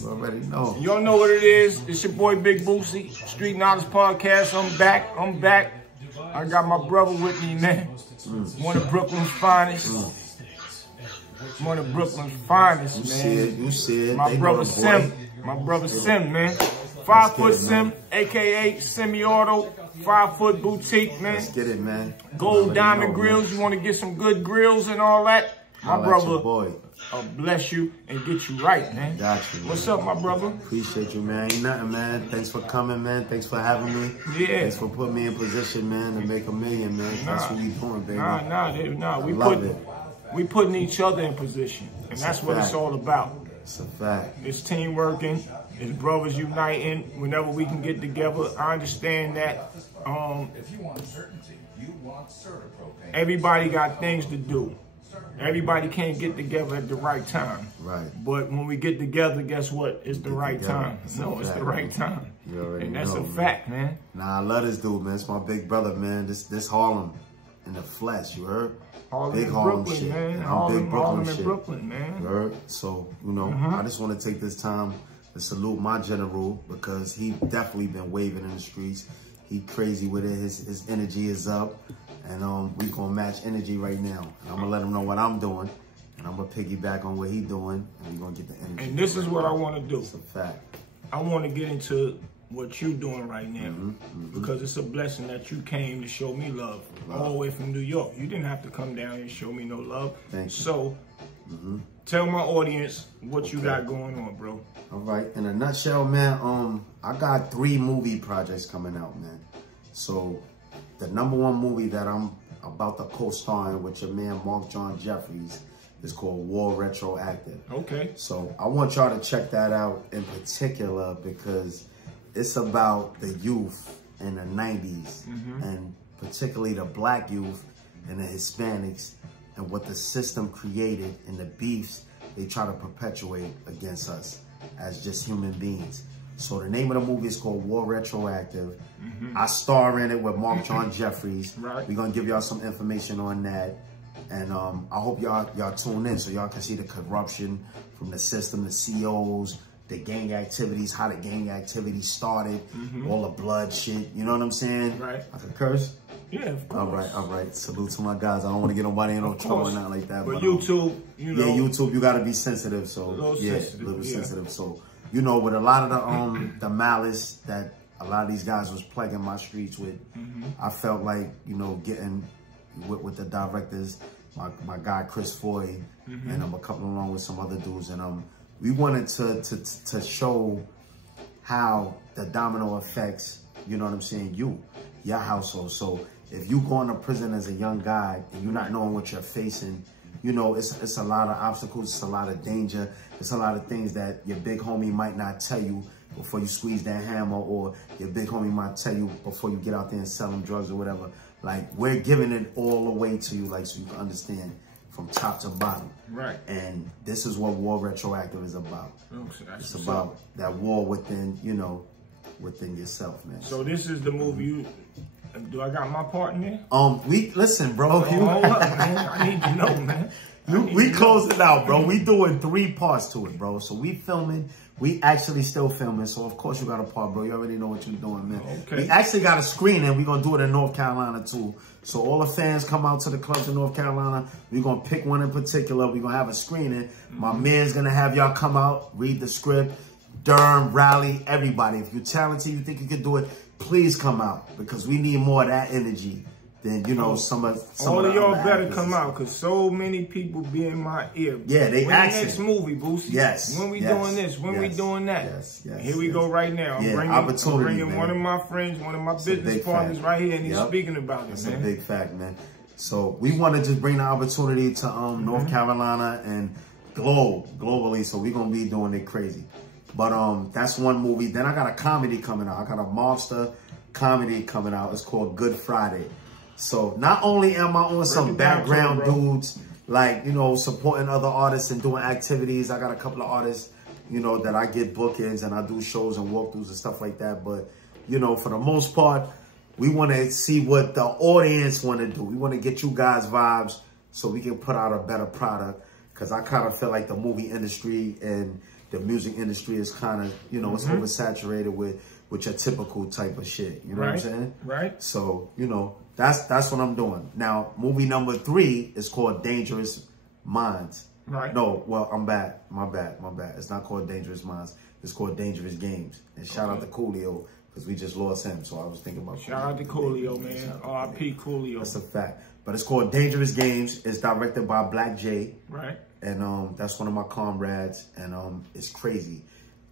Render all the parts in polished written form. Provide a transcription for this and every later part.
You already know. Y'all know what it is. It's your boy Big Boosie, Street Knowledge Podcast. I'm back. I got my brother with me, man. One of Brooklyn's finest. One of Brooklyn's finest, man. You see it. My brother Sim. My brother Sim, man. 5 foot Sim, aka Semi-Auto. 5 foot boutique, man. Let's get it, man. Gold diamond grills. Man. You want to get some good grills and all that? My brother bless you and get you right, man. Got you, man. What's up, my brother? Appreciate you, man. Ain't nothing, man. Thanks for coming, man. Thanks for having me. Yeah. Thanks for putting me in position, man, to make $1 million, man. That's what we doing, baby. Nah. We putting each other in position, and that's what it's all about. It's a fact. It's team working. It's brothers uniting. Whenever we can get together, I understand that. Everybody got things to do. Everybody can't get together at the right time. Right. But when we get together, guess what? It's the right time. No, it's the right time. And that's a fact, man. Nah, I love this dude, man. It's my big brother, man. This Harlem in the flesh, you heard? Big Harlem shit. Man. I'm big Brooklyn shit. Brooklyn, man. You heard? So, you know, I just want to take this time to salute my general because he definitely been waving in the streets. He crazy with it. His energy is up. And we gonna match energy right now. And I'm gonna let him know what I'm doing. And I'm gonna piggyback on what he doing. And we gonna get the energy. And this is what I wanna do. It's a fact. I wanna get into what you doing right now. Because it's a blessing that you came to show me love. All the way from New York. You didn't have to come down and show me no love. Thank you. So, tell my audience what you got going on, bro. All right. In a nutshell, man, I got 3 movie projects coming out, man. So, the #1 movie that I'm about to co-star in with your man, Mark John Jeffries, is called War Retroactive. Okay. So I want y'all to check that out in particular because it's about the youth in the 90s and particularly the black youth and the Hispanics and what the system created and the beefs they try to perpetuate against us as just human beings. So the name of the movie is called War Retroactive. I star in it with Mark John Jeffries. Right. We're gonna give y'all some information on that. And I hope y'all tune in so y'all can see the corruption from the system, the COs, the gang activities, how the gang activities started, all the blood shit. You know what I'm saying? Right. I can curse? Yeah, of course. All right. Salute to my guys. I don't want to get nobody in no trouble or nothing like that. But YouTube, you know. Yeah, YouTube, you got to be sensitive. So, sensitive. So, you know, with a lot of the malice that a lot of these guys was plaguing my streets with, I felt like, you know, getting with the directors, my guy Chris Foy, and a couple along with some other dudes, and we wanted to show how the domino effects, you know what I'm saying, your household. So if you going to prison as a young guy and you're not knowing what you're facing, you know, it's a lot of obstacles, it's a lot of danger, it's a lot of things that your big homie might not tell you before you squeeze that hammer, or your big homie might tell you before you get out there and sell them drugs or whatever. Like, we're giving it all away to you, like, so you can understand from top to bottom. Right. And this is what War Retroactive is about. It's about that war within, you know, within yourself, man. So this is the movie do I got my part in there? Listen, bro. Hold up, man. I need to know, man. We closed it out, bro. We doing 3 parts to it, bro. So we filming. We actually still filming. So of course you got a part, bro. You already know what you're doing, man. Okay. We actually got a screening. We're gonna do it in North Carolina too. So all the fans come out to the clubs in North Carolina. We're gonna pick one in particular. We're gonna have a screening. My man's gonna have y'all come out, read the script. Durham, Raleigh, everybody. If you're talented, you think you can do it, please come out because we need more of that energy than, you know, some of all of y'all better come out because so many people be in my ear. Yeah, they asking. When next movie, Boosie? Yes. When we doing this? When we doing that? Yes. Here we go right now. I'm bringing one of my friends, one of my business partners right here, and he's speaking about it, That's man. a big fact, man. So we want to just bring the opportunity to North Carolina and globally. So we're going to be doing it crazy. But that's one movie. Then I got a comedy coming out. I got a mobster comedy coming out. It's called Good Friday. So not only am I on some background dudes, like, you know, supporting other artists and doing activities. I got a couple of artists, you know, that I get bookings and I do shows and walkthroughs and stuff like that. But, you know, for the most part, we want to see what the audience want to do. We want to get you guys vibes so we can put out a better product. Because I kind of feel like the movie industry and the music industry is kind of, you know, it's oversaturated with your typical type of shit. You know what I'm saying? Right. So, you know, that's what I'm doing. Now, movie number 3 is called Dangerous Minds. Right. No, well, I'm bad. My bad. It's not called Dangerous Minds. It's called Dangerous Games. And shout out to Coolio, because we just lost him. So I was thinking about Shout out to Coolio, man. R.I.P. Coolio. That's a fact. But it's called Dangerous Games. It's directed by Black J. Right. And that's one of my comrades. And it's crazy.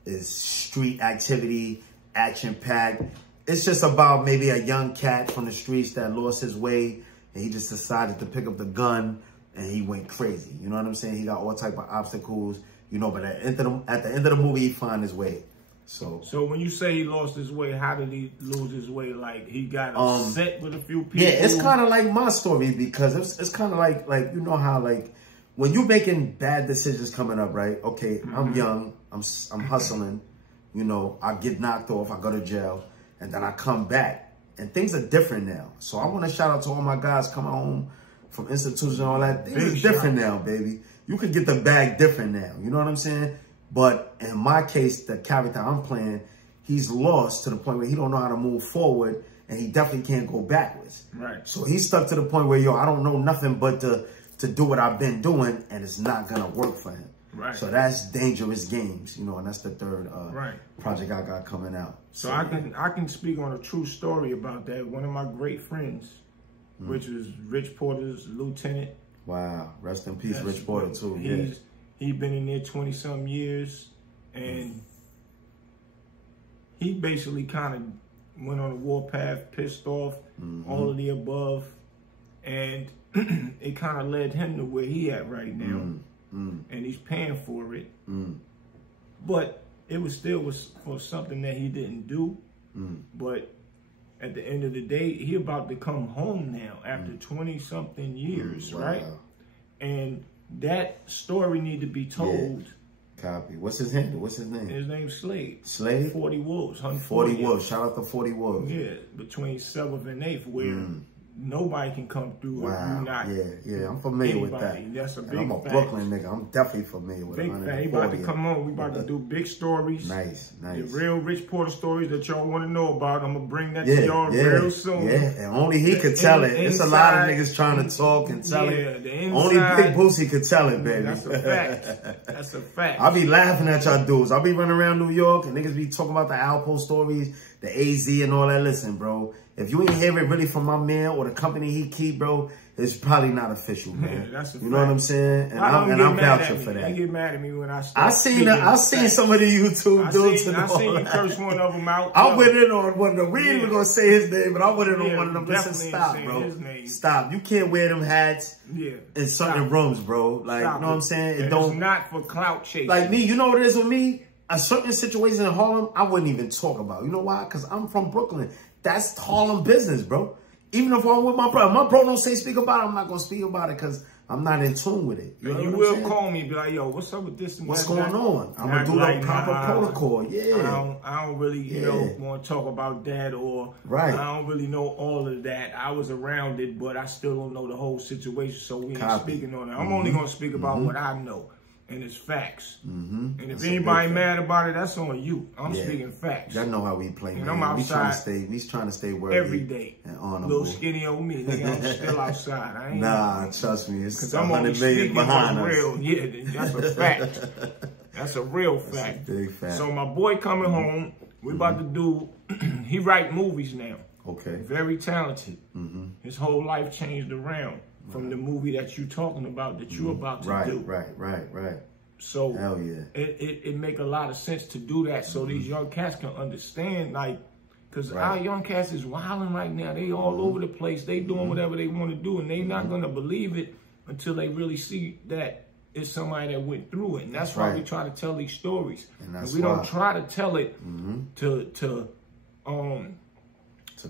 It's street activity, action-packed. It's just about maybe a young cat from the streets that lost his way. And he just decided to pick up the gun. And he went crazy. You know what I'm saying? He got all type of obstacles. You know, but at the end of the movie, he find his way. So when you say he lost his way, how did he lose his way? Like he got upset with a few people? Yeah, it's kind of like my story, because it's kind of like you know how, like, when you making bad decisions coming up, right? Okay, I'm young, I'm hustling, you know, I get knocked off, I go to jail, and then I come back, and things are different now. So I want to shout out to all my guys coming home from institutions and all that. Things are different now, baby. You can get the bag different now. You know what I'm saying? But in my case, the character I'm playing, he's lost to the point where he don't know how to move forward, and he definitely can't go backwards. Right. So he's stuck to the point where, yo, I don't know nothing but to do what I've been doing, and it's not gonna work for him. Right. So that's Dangerous Games, you know, and that's the third right. project I got coming out. So I can speak on a true story about that. One of my great friends, which was Rich Porter's lieutenant. Wow. Rest in peace, Rich Porter, too. He's been in there 20-something years, and he basically kind of went on a warpath, pissed off, all of the above, and it kind of led him to where he at right now, and he's paying for it. But it was still for something that he didn't do, but at the end of the day, he about to come home now after 20-something years, right? And that story need to be told. Copy. What's his handle? What's his name? His name's Slade. Slade? 40 Wolves. 40 Wolves. Shout out to 40 Wolves. Yeah, between 7th and 8th, where nobody can come through. Wow. You not yeah, I'm familiar with that. That's a big I'm a Brooklyn nigga. I'm definitely familiar with it. Big fan. He about to come on. We about to do big stories. Nice. The real Rich Porter stories that y'all want to know about. I'm going to bring that to y'all real soon. Yeah, and only he could tell it. It's a lot of niggas trying to talk and tell it. Only Big Boosie could tell it, baby. That's a fact. That's a fact. I be laughing at y'all dudes. I be running around New York and niggas be talking about the Alpo stories, the AZ and all that. Listen, bro. If you ain't hear it really from my man or the company he keep, bro, it's probably not official, man. Yeah, that's a you know what I'm saying? And I'm vouching for that. They get mad at me when I start I seen some of the YouTube dudes. I seen you curse one of them out. I went in on one of them. We ain't even gonna say his name, but I went in on one of them. Listen, stop, bro. Stop. You can't wear them hats in certain rooms, bro. Like, you know what I'm saying? It's not for clout chasing. Like me, you know what it is with me? A certain situation in Harlem, I wouldn't even talk about. You know why? Because I'm from Brooklyn. That's Harlem business, bro. Even if I'm with my bro, my bro don't say speak about it, I'm not going to speak about it because I'm not in tune with it. You will call me and be like, yo, what's up with this and what's going on? I'm going to do the proper protocol. Yeah. I don't really, you know, want to talk about that or I don't really know all of that. I was around it, but I still don't know the whole situation, so we ain't speaking on it. I'm only going to speak about what I know. And it's facts. And if anybody mad about it, that's on you. I'm speaking facts. Y'all know how we play, man. I'm outside. We trying to stay worthy every day. And honorable. Little skinny old me, nigga. I'm still outside. I ain't trust me. It's I'm only speaking behind us. Real. Yeah, that's a fact. That's a real fact. Big fact. So my boy coming home, we about to do, he write movies now. Okay. Very talented. His whole life changed around. From the movie that you talking about, that you about to do. Right. So hell yeah. It make a lot of sense to do that so these young cats can understand, like, because our young cats is wilding right now. They all over the place. They doing whatever they want to do, and they not going to believe it until they really see that it's somebody that went through it. And that's why we try to tell these stories. And we don't try to tell it to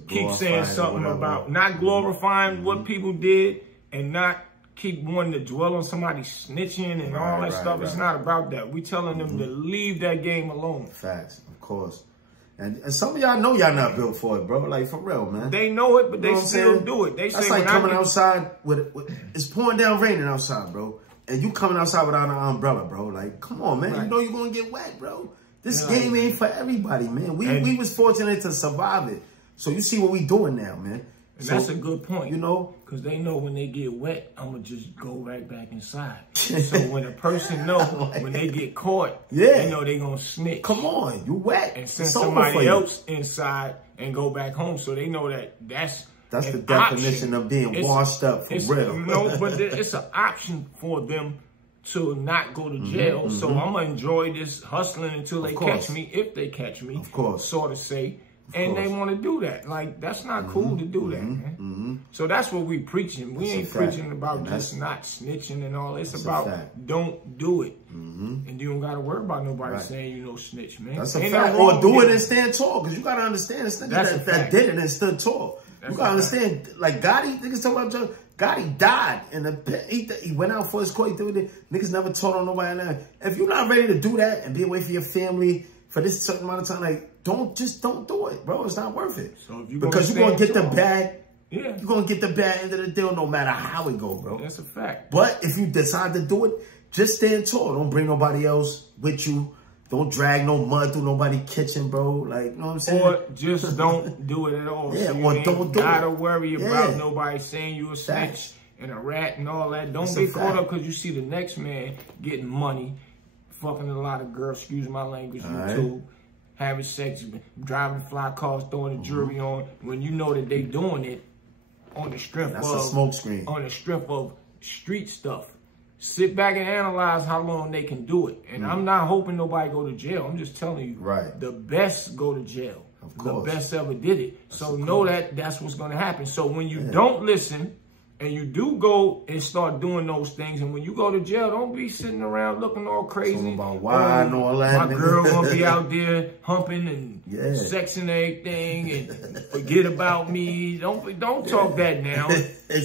keep saying something about, not glorifying what people did, and not keep wanting to dwell on somebody snitching and all that stuff. It's not about that. We telling them to leave that game alone. Facts, of course. And some of y'all know y'all not built for it, bro. Like, for real, man. They know it, but they still do it. They That's say like coming outside with it's pouring down raining outside, bro. and you coming outside without an umbrella, bro. Like, come on, man. Right. You know you're going to get wet, bro. This game ain't for everybody, man. We was fortunate to survive it. So you see what we doing now, man. And so, that's a good point. You know? Because they know when they get wet, I'm going to just go right back inside. So when a person know when they get caught, they know they going to snitch. Come on, you wet. And send somebody else inside and go back home. So they know that's the definition of being washed up for real. No, but it's an option for them to not go to jail. So I'm going to enjoy this hustling until they catch me, if they catch me. Of course. Sort of say. And they want to do that. Like, that's not cool to do that, man. So that's what we preaching. We ain't preaching about just not snitching and all. It's about don't do it. And you don't got to worry about nobody saying you no snitch, man. That's a fact. Or do it and stand tall. Because you got to understand this nigga that did it and stood tall. You got to understand, like, Gotti, niggas talk about Gotti died in the pit. He went out for his court. He did it. Niggas never told on nobody. If you're not ready to do that and be away from your family for this certain amount of time, like, don't do it, bro. It's not worth it. So because you're going to get the bad. Yeah. You're going to get the bad end of the deal no matter how it go, bro. That's a fact. But if you decide to do it, just stand tall. Don't bring nobody else with you. Don't drag no mud through nobody's kitchen, bro. Like, you know what I'm saying? Or just don't do it at all. Yeah, so or don't do it. Gotta worry about nobody saying you a snitch and a rat and all that. Don't get caught up because you see the next man getting money, fucking a lot of girls, excuse my language, YouTube. Having sex, driving fly cars, throwing the jewelry on, when you know that they doing it on the strength of a smoke screen. On the strength of street stuff. Sit back and analyze how long they can do it. And I'm not hoping nobody go to jail. I'm just telling you, the best go to jail. Of course. The best ever did it. So know that that's what's going to happen. So when you don't listen and you do go and start doing those things, and when you go to jail, don't be sitting around looking all crazy. Talking about wine and all that. My girl gonna be out there humping and sexing everything and forget about me. Don't talk that now.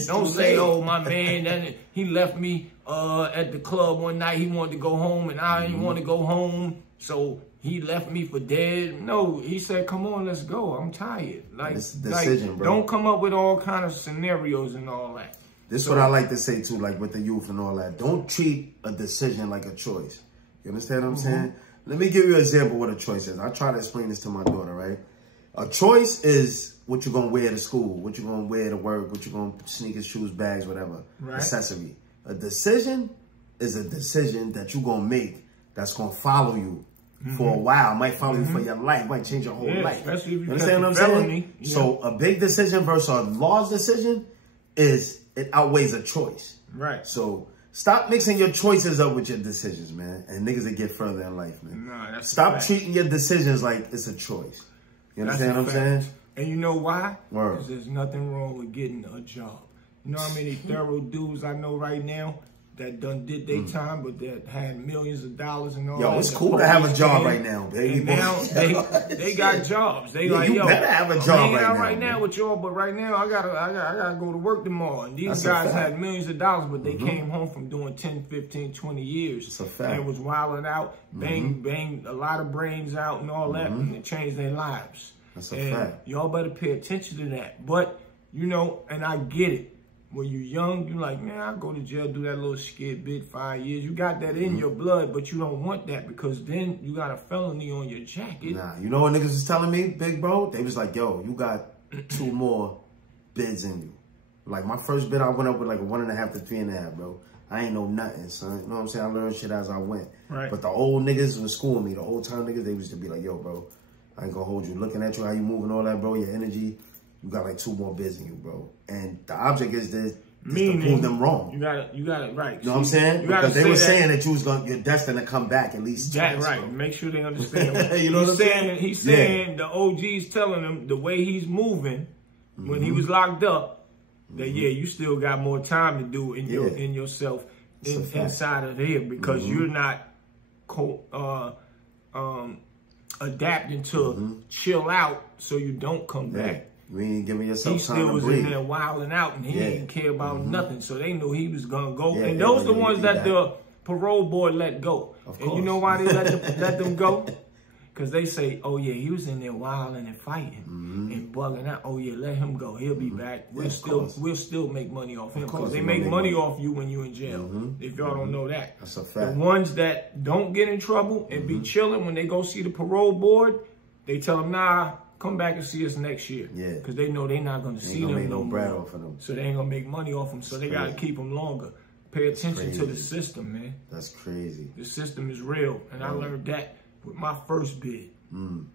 Don't say, oh, my man, he left me at the club one night. He wanted to go home and I didn't want to go home, so he left me for dead. No, he said, come on, let's go. I'm tired. Like, it's a decision, bro. Don't come up with all kind of scenarios and all that. This is what I like to say, too, like with the youth and all that. Don't treat a decision like a choice. You understand what I'm saying? Let me give you an example of what a choice is. I try to explain this to my daughter, right? A choice is what you're going to wear to school, what you're going to wear to work, what you're going to sneakers, shoes, bags, whatever, accessory. A decision is a decision that you're going to make that's going to follow you for a while. Might follow you for your life. Might change your whole life. You understand what I'm saying? Yeah. So a big decision versus a large decision is it outweighs a choice. Right. So stop mixing your choices up with your decisions, man. And niggas that get further in life, man. No, stop treating your decisions like it's a choice. You understand what I'm saying? And you know why? Because there's nothing wrong with getting a job. You know how many thorough dudes I know right now that done did their time, but that had millions of dollars and all that. Yo, it's cool to have a job right now, baby. And now they got jobs. They like, you better have a job right now with y'all, but right now I gotta go to work tomorrow. And these guys had millions of dollars, but they came home from doing 10, 15, 20 years. That's a fact. And was wilding out, bang a lot of brains out and all that, and it changed their lives. That's a fact. Y'all better pay attention to that. But, you know, and I get it. When you're young, you're like, man, I'll go to jail, do that little skid bit, 5 years. You got that in your blood, but you don't want that because then you got a felony on your jacket. Nah, you know what niggas was telling me, big bro? They was like, yo, you got 2 more bids in you. Like, my first bid, I went up with like a 1.5 to 3.5, bro. I ain't know nothing, son. You know what I'm saying? I learned shit as I went. Right. But the old niggas was schooling me. The old time niggas, they used to be like, yo, bro, I ain't gonna hold you. Looking at you, how you moving, all that, bro, your energy. You got like 2 more bids in you, bro. And the object is to prove them wrong. You got it right. You know what I'm saying? Because they were saying that you're destined to come back at least twice. Right. Bro. Make sure they understand. You know what I'm saying? He's saying the OG's telling him the way he's moving when he was locked up, that you still got more time to do in yourself inside of here because you're not adapting to chill out so you don't come back. You ain't giving yourself time to breathe. He still was in there wilding out and he didn't care about nothing. So they knew he was going to go. And those are the ones that the parole board let go. And you know why they let them go? Because they say, oh, yeah, he was in there wilding and fighting and bugging out. Oh, yeah, let him go. He'll be back. We'll still make money off him. Because they make money off you when you're in jail. If y'all don't know that. That's a fact. The ones that don't get in trouble and be chilling, when they go see the parole board, they tell them, nah, come back and see us next year. Yeah. Because they know they're not going to see them no bread more. off of them. So they ain't going to make money off them. So they got to keep them longer. Pay attention to the system, man. That's crazy. The system is real. And I learned that with my first bid. And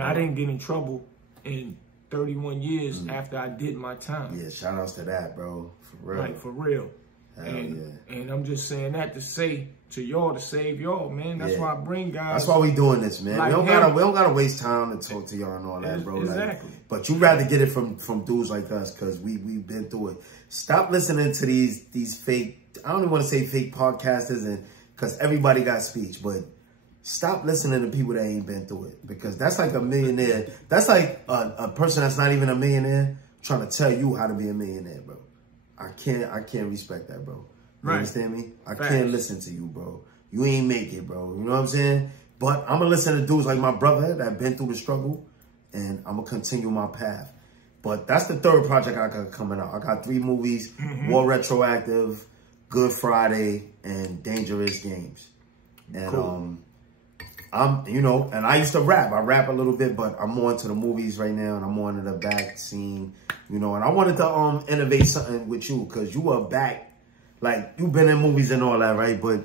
I didn't get in trouble in 31 years after I did my time. Yeah, shout outs to that, bro. For real. Like, for real. And I'm just saying that to say to y'all, to save y'all, man. That's why I bring guys. That's why we doing this, man. Like we don't gotta waste time to talk to y'all and all that, bro. Exactly. Like, but you rather get it from dudes like us, because we've been through it. Stop listening to these fake, I don't even want to say fake podcasters, and because everybody got speech, but stop listening to people that ain't been through it, because that's like a millionaire. That's like a person that's not even a millionaire trying to tell you how to be a millionaire, bro. I can't respect that, bro. You understand me? I can't listen to you, bro. You ain't make it, bro. You know what I'm saying? But I'm going to listen to dudes like my brother that been through the struggle, and I'm going to continue my path. But that's the third project I got coming out. I got 3 movies, War Retroactive, Good Friday, and Dangerous Games. And and I used to rap. I rap a little bit, but I'm more into the movies right now, and I'm more into the back scene, and I wanted to innovate something with you, because you are back. Like, you've been in movies and all that, right? But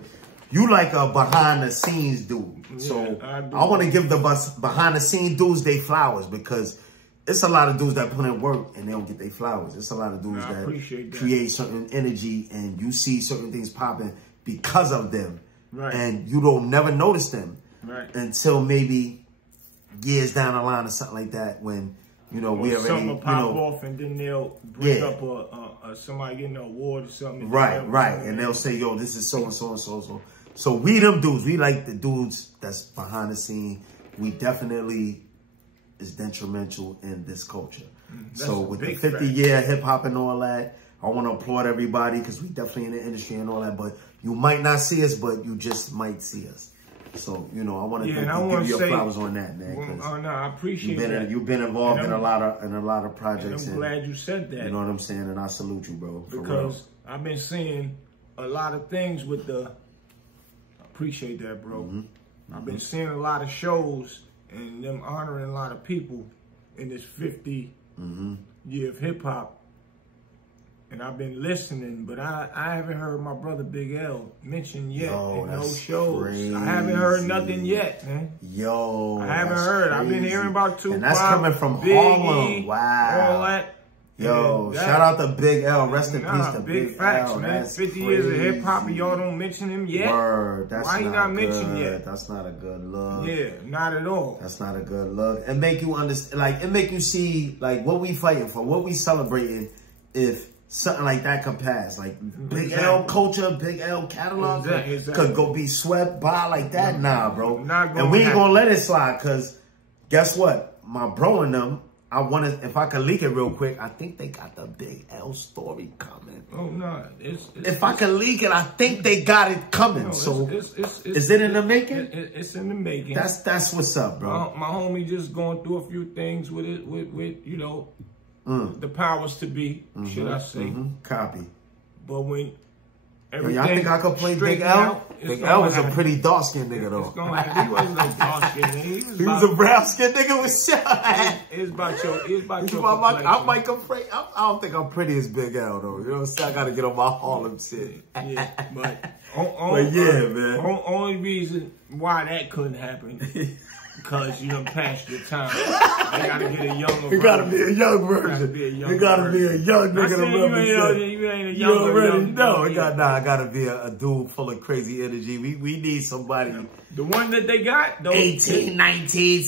you like a behind-the-scenes dude. Yeah, so I want to give the behind-the-scenes dudes their flowers, because it's a lot of dudes that put in work and they don't get their flowers. It's a lot of dudes that create certain energy, and you see certain things popping because of them. Right. And you don't never notice them until maybe years down the line or something like that, when we already, something will pop off, and then they'll bring up somebody getting an award or something. Right. And they'll say, yo, this is so and so and so and so. So we them dudes, we like the dudes that's behind the scene. We definitely is detrimental in this culture. So with the 50-year hip hop and all that, I want to applaud everybody, because we definitely in the industry and all that. But you might not see us, but you just might see us. So, I want to give you your flowers on that, man. No, I appreciate that. You've been involved in a lot of projects. And I'm glad you said that. You know what I'm saying? And I salute you, bro. Because I've been seeing a lot of things with I appreciate that, bro. I've been seeing a lot of shows and them honoring a lot of people in this 50 year of hip hop. And I've been listening, but I haven't heard my brother Big L mentioned yet in those shows. Crazy. I haven't heard nothing yet, man. Yo, I haven't heard. I've been hearing about Tupac, and that's coming from Big Harlem. E, Wow. all that. Yo, shout out to Big L. Rest in peace to Big facts, L. man. 50 years of hip hop, and y'all don't mention him yet. Word. That's Why you not mentioned yet? That's not a good look. Yeah, not at all. That's not a good look. And make you understand, like, it make you see, like, what we fighting for, what we celebrating, if something like that could pass. Like, Big L culture, Big L catalog could go be swept by like that. Nah, bro. And we ain't gonna let it slide, because guess what? My bro and them, if I could leak it real quick, I think they got the Big L story coming. Oh, no. If I could leak it, I think they got it coming. No, so, is it in the making? It's in the making. That's what's up, bro. My homie just going through a few things with it, with the powers to be, should I say. Copy. But when everything, I think I could play Big L. Big L was a pretty dark-skinned nigga, though. He wasn't like dark-skinned. He was a brown-skinned nigga with shit. It's about your I might come pretty. I don't think I'm pretty as Big L, though. You know what I'm saying? I got to get on my Harlem shit. Yeah, but man. Only reason why that couldn't happen, because you done passed your time. They gotta get a younger version. You gotta be a young version. You gotta be a young nigga to represent. You ain't a you already know. I gotta be a dude full of crazy energy. We need somebody. The one that they got, though. 18, 19.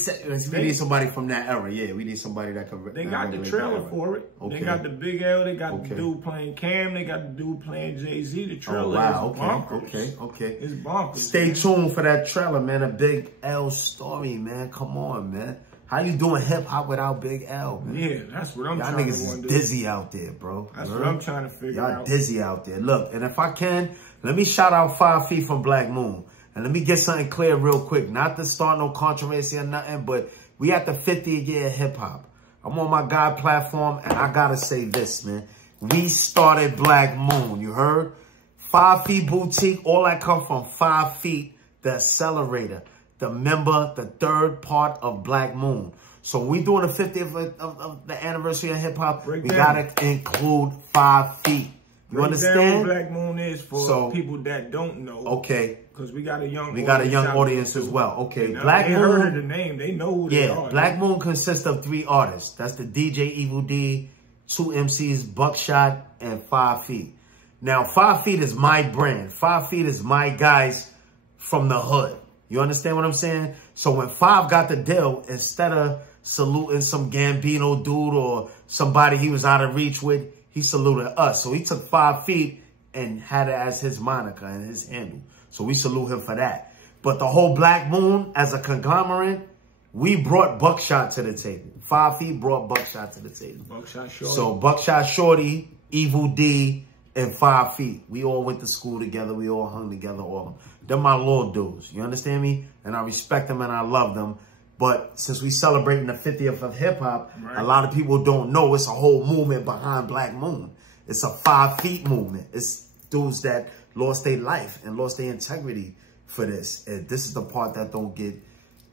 We need somebody from that era. Yeah, we need somebody that can. They got the trailer for it. Okay. They got the Big L. They got the dude playing Cam. They got the dude playing Jay-Z. The trailer is bonkers. Okay. It's bonkers. Stay tuned for that trailer, man. A Big L story, man. Come on, man. How you doing hip hop without Big L, man? Yeah, that's what I'm trying to do. Y'all niggas is dizzy out there, bro. That's what I'm trying to figure out. Y'all dizzy out there. Look, and if I can, let me shout out 5 Feet from Black Moon. And let me get something clear real quick. Not to start no controversy or nothing, but we at the 50th year of hip-hop. I'm on my God platform, and I gotta say this, man. We started Black Moon, you heard? 5 Feet Boutique, all that come from 5 Feet, the accelerator, the member, the third part of Black Moon. So we doing the 50th of the anniversary of hip-hop, we gotta include 5 Feet. You understand? What Black Moon is for people that don't know. Okay. Because we got a young audience as well. Okay. Black Moon. They heard of the name. They know who they are. Black Moon consists of 3 artists. That's the DJ Evil D, 2 MCs, Buckshot, and 5 Feet. Now, 5 Feet is my brand. 5 Feet is my guys from the hood. You understand what I'm saying? So when 5 got the deal, instead of saluting some Gambino dude or somebody he was out of reach with, he saluted us. So he took 5 Feet and had it as his moniker and his handle. So we salute him for that. But the whole Black Moon, as a conglomerate, we brought Buckshot to the table. 5 Feet brought Buckshot to the table. Buckshot Shorty. So Buckshot Shorty, Evil D, and 5 Feet. We all went to school together. We all hung together, all of them. They're my little dudes. You understand me? And I respect them and I love them. But since we celebrating the 50th of hip-hop, a lot of people don't know it's a whole movement behind Black Moon. It's a 5 Feet movement. It's dudes that lost their life and lost their integrity for this. And this is the part that don't get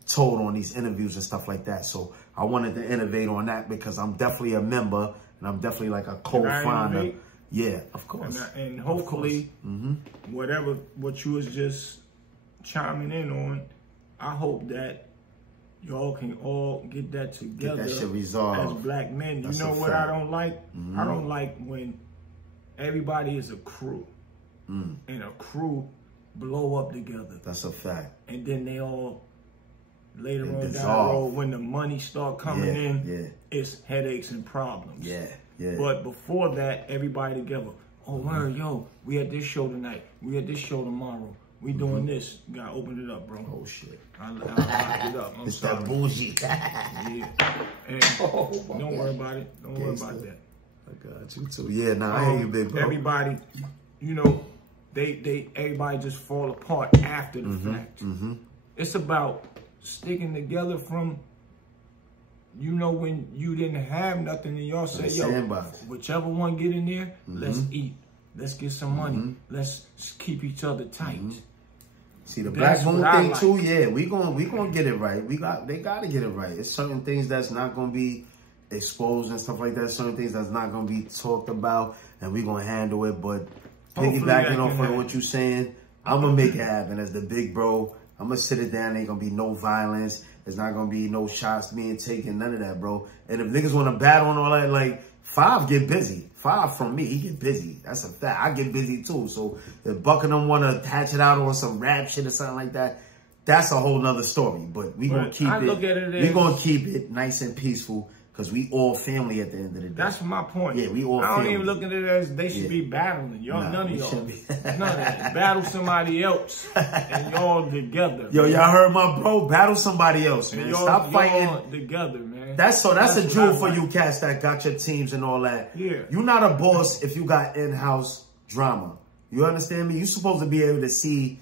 told on these interviews and stuff like that. So I wanted to innovate on that because I'm definitely a member and I'm definitely like a co-founder. Yeah, of course. And hopefully, what you was just chiming in on, I hope that y'all can all get that together. Get that shit resolved. As black men. You know what I don't like? I don't like when everybody is a crew. And a crew blow up together. That's a fact. And then they all, later on down the road, when the money start coming in, it's headaches and problems. But before that, everybody together. Oh, word, yo, we at this show tonight. We at this show tomorrow. We doing this. You gotta open it up, bro. Oh, shit. I locked it up. It's that bullshit. And don't worry about it. Don't worry about that. I got you, too. Yeah, nah, I hear you, big bro. Everybody, you know, everybody just fall apart after the fact. It's about sticking together from, you know, when you didn't have nothing and y'all say, yo, whichever one get in there, let's eat. Let's get some money. Let's keep each other tight. See, the Black Moon thing too, yeah, we gonna get it right. They gotta get it right. It's certain things that's not gonna be exposed and stuff like that. Certain things that's not gonna be talked about, and we gonna handle it. But piggybacking off of what you're saying, I'm gonna make it happen as the big bro. I'm gonna sit it down. Ain't gonna be no violence. There's not gonna be no shots being taken. None of that, bro. And if niggas want to battle and all that, like 5 get busy. 5 from me, he get busy. That's a fact. I get busy too. So if Buck and them want to hatch it out on some rap shit or something like that, that's a whole nother story. But we gonna keep we gonna keep it nice and peaceful. Because we all family at the end of the day. That's my point. Yeah, we all family. I don't even look at it as they should be battling. Y'all, none of y'all. None of that. Battle somebody else and y'all together. Yo, y'all heard my bro? Battle somebody else, man. Stop fighting. Together, man. That's a jewel for you cats that got your teams and all that. Yeah. You're not a boss if you got in-house drama. You understand me? You're supposed to be able to see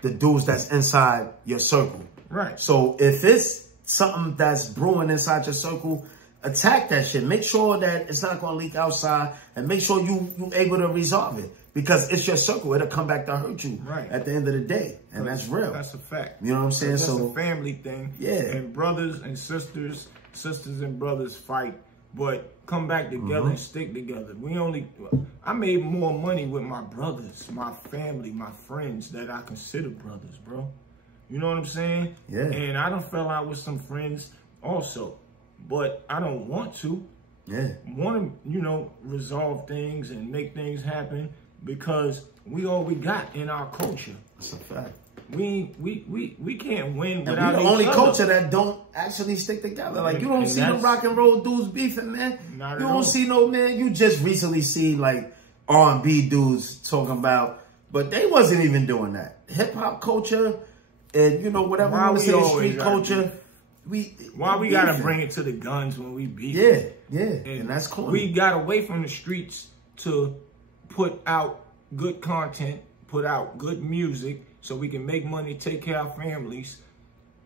the dudes that's inside your circle. Right. So if it's something that's brewing inside your circle, attack that shit. Make sure that it's not going to leak outside and make sure you able to resolve it because it's your circle. It'll come back to hurt you at the end of the day. And that's real. That's a fact. You know what I'm saying? So that's a family thing. Yeah. And brothers and sisters and brothers fight, but come back together and stick together. I made more money with my brothers, my family, my friends that I consider brothers, bro. You know what I'm saying? Yeah. And I done fell out with some friends also. But I don't want to. Yeah. Want to, you know, resolve things and make things happen because we all we got in our culture. That's a fact. We can't win and without we the only culture that don't actually stick together. Like you don't see the rock and roll dudes beefing, man. Not you don't see no man. You just recently see like R&B dudes talking about, but they wasn't even doing that. Hip hop culture and you know whatever you want to say, street culture. Why we gotta bring it to the guns when we beat? Yeah, and that's cool. We got away from the streets to put out good content, put out good music, so we can make money, take care of our families.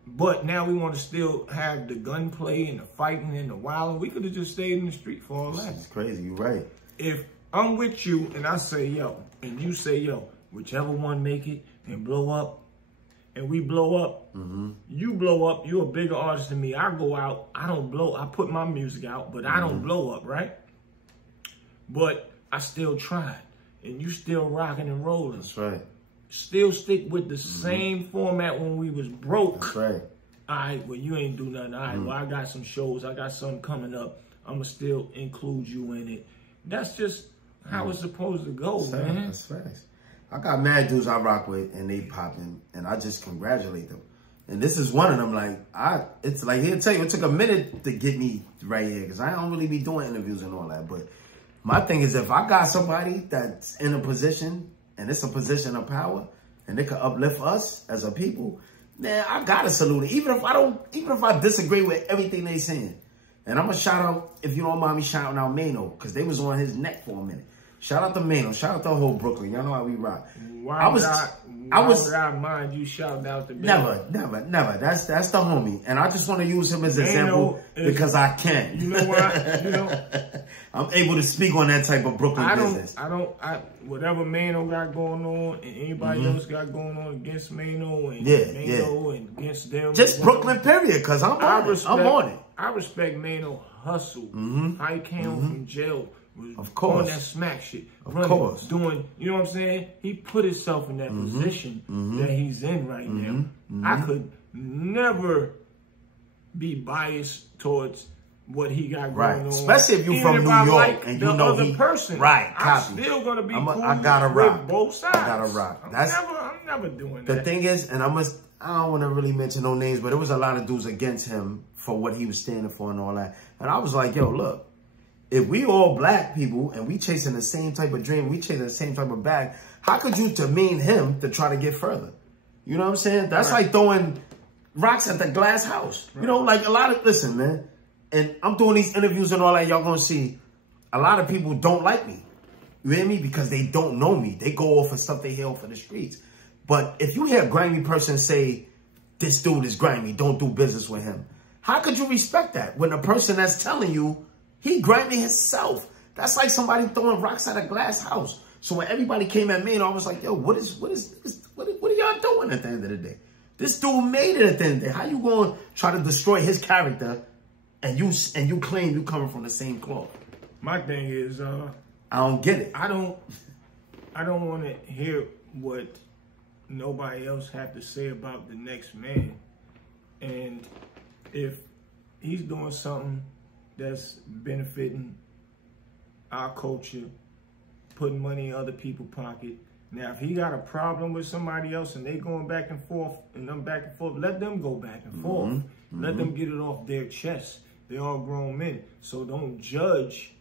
But now we want to still have the gunplay and the fighting and the wilding. We could have just stayed in the street for all that. It's crazy. You're right. If I'm with you and I say, yo, and you say, yo, whichever one make it and blow up, and we blow up, you blow up, you're a bigger artist than me. I go out, I don't blow, I put my music out, but I don't blow up, right? But I still tried, and you still rocking and rolling. That's right. Still stick with the same format when we was broke. That's right. All right, well, you ain't do nothing. All right, well, I got some shows, I got something coming up. I'm going to still include you in it. That's just how it's supposed to go, man. That's facts. I got mad dudes I rock with, and they popping, and I just congratulate them. And this is one of them. Like, it's like, he'll tell you, it took a minute to get me right here, because I don't really be doing interviews and all that. But my thing is, if I got somebody that's in a position, and it's a position of power, and they can uplift us as a people, man, I gotta salute it. Even if I disagree with everything they saying. And I'm gonna shout out, if you don't mind me shouting out Mano, because they was on his neck for a minute. Shout out to Mano. Shout out to the whole Brooklyn. Y'all know how we rock. Why would I mind you shouting out to Mano? Never. That's the homie. And I just want to use him as an example because I can. You know what? I'm able to speak on that type of Brooklyn business. Whatever Mano got going on and anybody else got going on against Mano and Mano and against them. Just Brooklyn, period, because I'm on it. I respect Mano hustle. How he came from jail. Of course. On that smack shit. Of course. Doing, you know what I'm saying? He put himself in that position that he's in right now. I could never be biased towards what he got going on. Especially if you're from New York and you know the other person. Right. I'm still going to be cool I gotta rock. with both sides. I gotta rock. I'm never doing that. The thing is, and I don't want to really mention no names, but there was a lot of dudes against him for what he was standing for and all that. And I was like, yo, look. If we all black people and we chasing the same type of dream, we chasing the same type of bag, how could you demean him to try to get further? You know what I'm saying? That's like throwing rocks at the glass house. You know, like listen, man, and I'm doing these interviews and all that, y'all gonna see a lot of people don't like me. You hear me? Because they don't know me. They go off of stuff they hear off of the streets. But if you hear a grimy person say, this dude is grimy, don't do business with him, how could you respect that when the person that's telling you, he grimy himself? That's like somebody throwing rocks at a glass house. So when everybody came at me, and I was like, yo, what are y'all doing at the end of the day? This dude made it at the end of the day. How you going to try to destroy his character and you claim you coming from the same cloth? My thing is, I don't get it. I don't want to hear what nobody else have to say about the next man. And if he's doing something that's benefiting our culture, putting money in other people's pocket. Now, if he got a problem with somebody else and they going back and forth, let them go back and forth. Let them get it off their chest. They're all grown men. So don't judge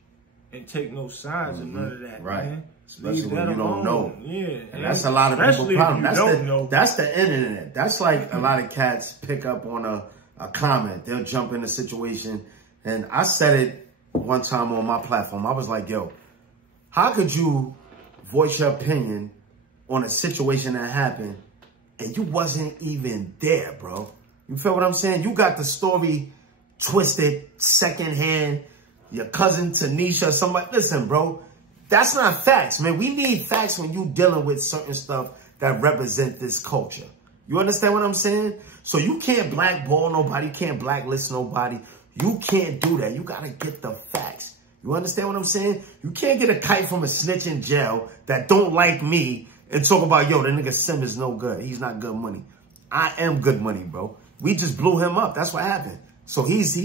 and take no sides and none of that, man. Especially when you don't know. Yeah. And that's a lot of people's problem. That's the internet. That's like a lot of cats pick up on a comment. They'll jump in a situation. And I said it one time on my platform. I was like, yo, how could you voice your opinion on a situation that happened and you wasn't even there, bro? You feel what I'm saying? You got the story twisted secondhand. Your cousin Tanisha, somebody. Listen, bro, that's not facts, man. We need facts when you dealing with certain stuff that represent this culture. You understand what I'm saying? So you can't blackball nobody. You can't blacklist nobody. You can't do that. You got to get the facts. You understand what I'm saying? You can't get a kite from a snitch in jail that don't like me and talk about, yo, the nigga Sim is no good. He's not good money. I am good money, bro. We just blew him up. That's what happened. So he's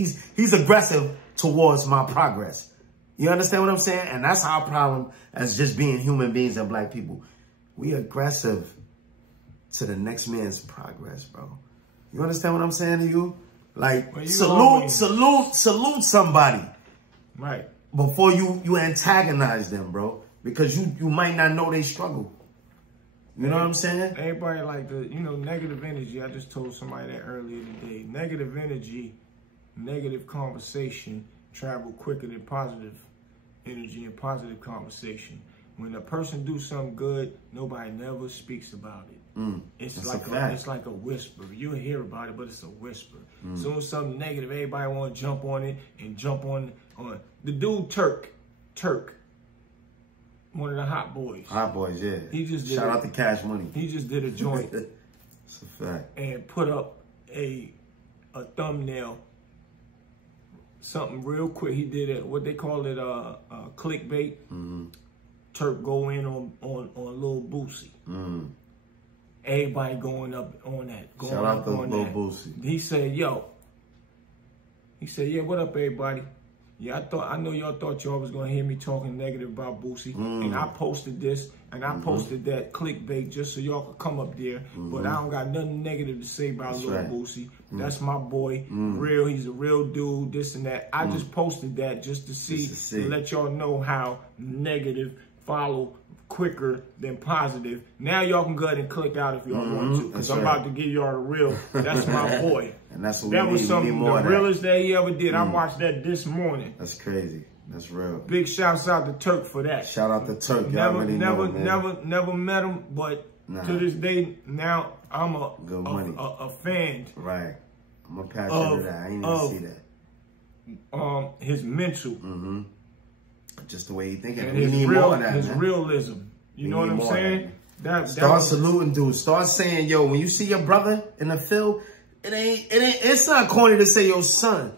aggressive towards my progress. You understand what I'm saying? And that's our problem as just being human beings and black people. We aggressive to the next man's progress, bro. You understand what I'm saying to you? Like, salute somebody. Right. Before you antagonize them, bro. Because you might not know they struggle. You know what I'm saying? Everybody like negative energy. I just told somebody that earlier today. Negative energy, negative conversation travel quicker than positive energy and positive conversation. When a person do something good, nobody never speaks about it. It's like a whisper. You'll hear about it, but it's a whisper. Soon as something negative, everybody want to jump on it and jump on the dude Turk, one of the Hot Boys. Hot Boys, yeah. He just did shout out to Cash Money. He just did a joint. It's a fact. And put up a thumbnail, something real quick. He did it, what they call it, clickbait. Turk go in on Lil Boosie. Everybody going up on that. Shout out to Lil Boosie. He said, yeah, what up, everybody? Yeah, I know y'all thought y'all was gonna hear me talking negative about Boosie. And I posted this and I posted that clickbait just so y'all could come up there. But I don't got nothing negative to say about Lil Boosie. That's my boy. Real, he's a real dude, this and that. I just posted that just to see, to let y'all know how negative follow quicker than positive. Now y'all can go ahead and click out if y'all want to, because I'm about to give y'all the real. That's my boy. And that's what that was something the realest that he ever did. I watched that this morning. That's crazy. That's real. Big shouts out to Turk for that. Shout out to Turk. Never met him, but to this day now I'm a fan. Right. I'm a passionate of that. I ain't even see that. His mental. Just the way he thinking. And his realism. You know what I'm saying? Start saluting dudes. Start saying, yo, when you see your brother in the field, it's not corny to say, yo, son,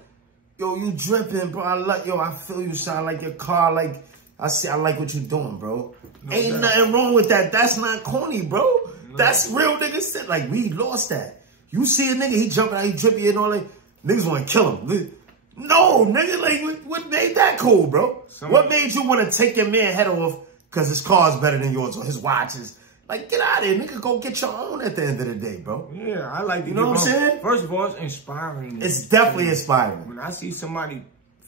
yo, you dripping, bro. I feel you, son. I like your car. Like, I like what you doing, bro. Ain't nothing wrong with that. That's not corny, bro. No. That's real nigga shit. Like, we lost that. You see a nigga, he jumping out, he dripping and all that. Niggas want to kill him. No, nigga, like, what made that cool, bro? What made you want to take your man head off because his car's better than yours or his watches? Like, get out of here, nigga. Go get your own at the end of the day, bro. Yeah, I like to. You know what I'm saying? First of all, it's inspiring. It's definitely inspiring. When I see somebody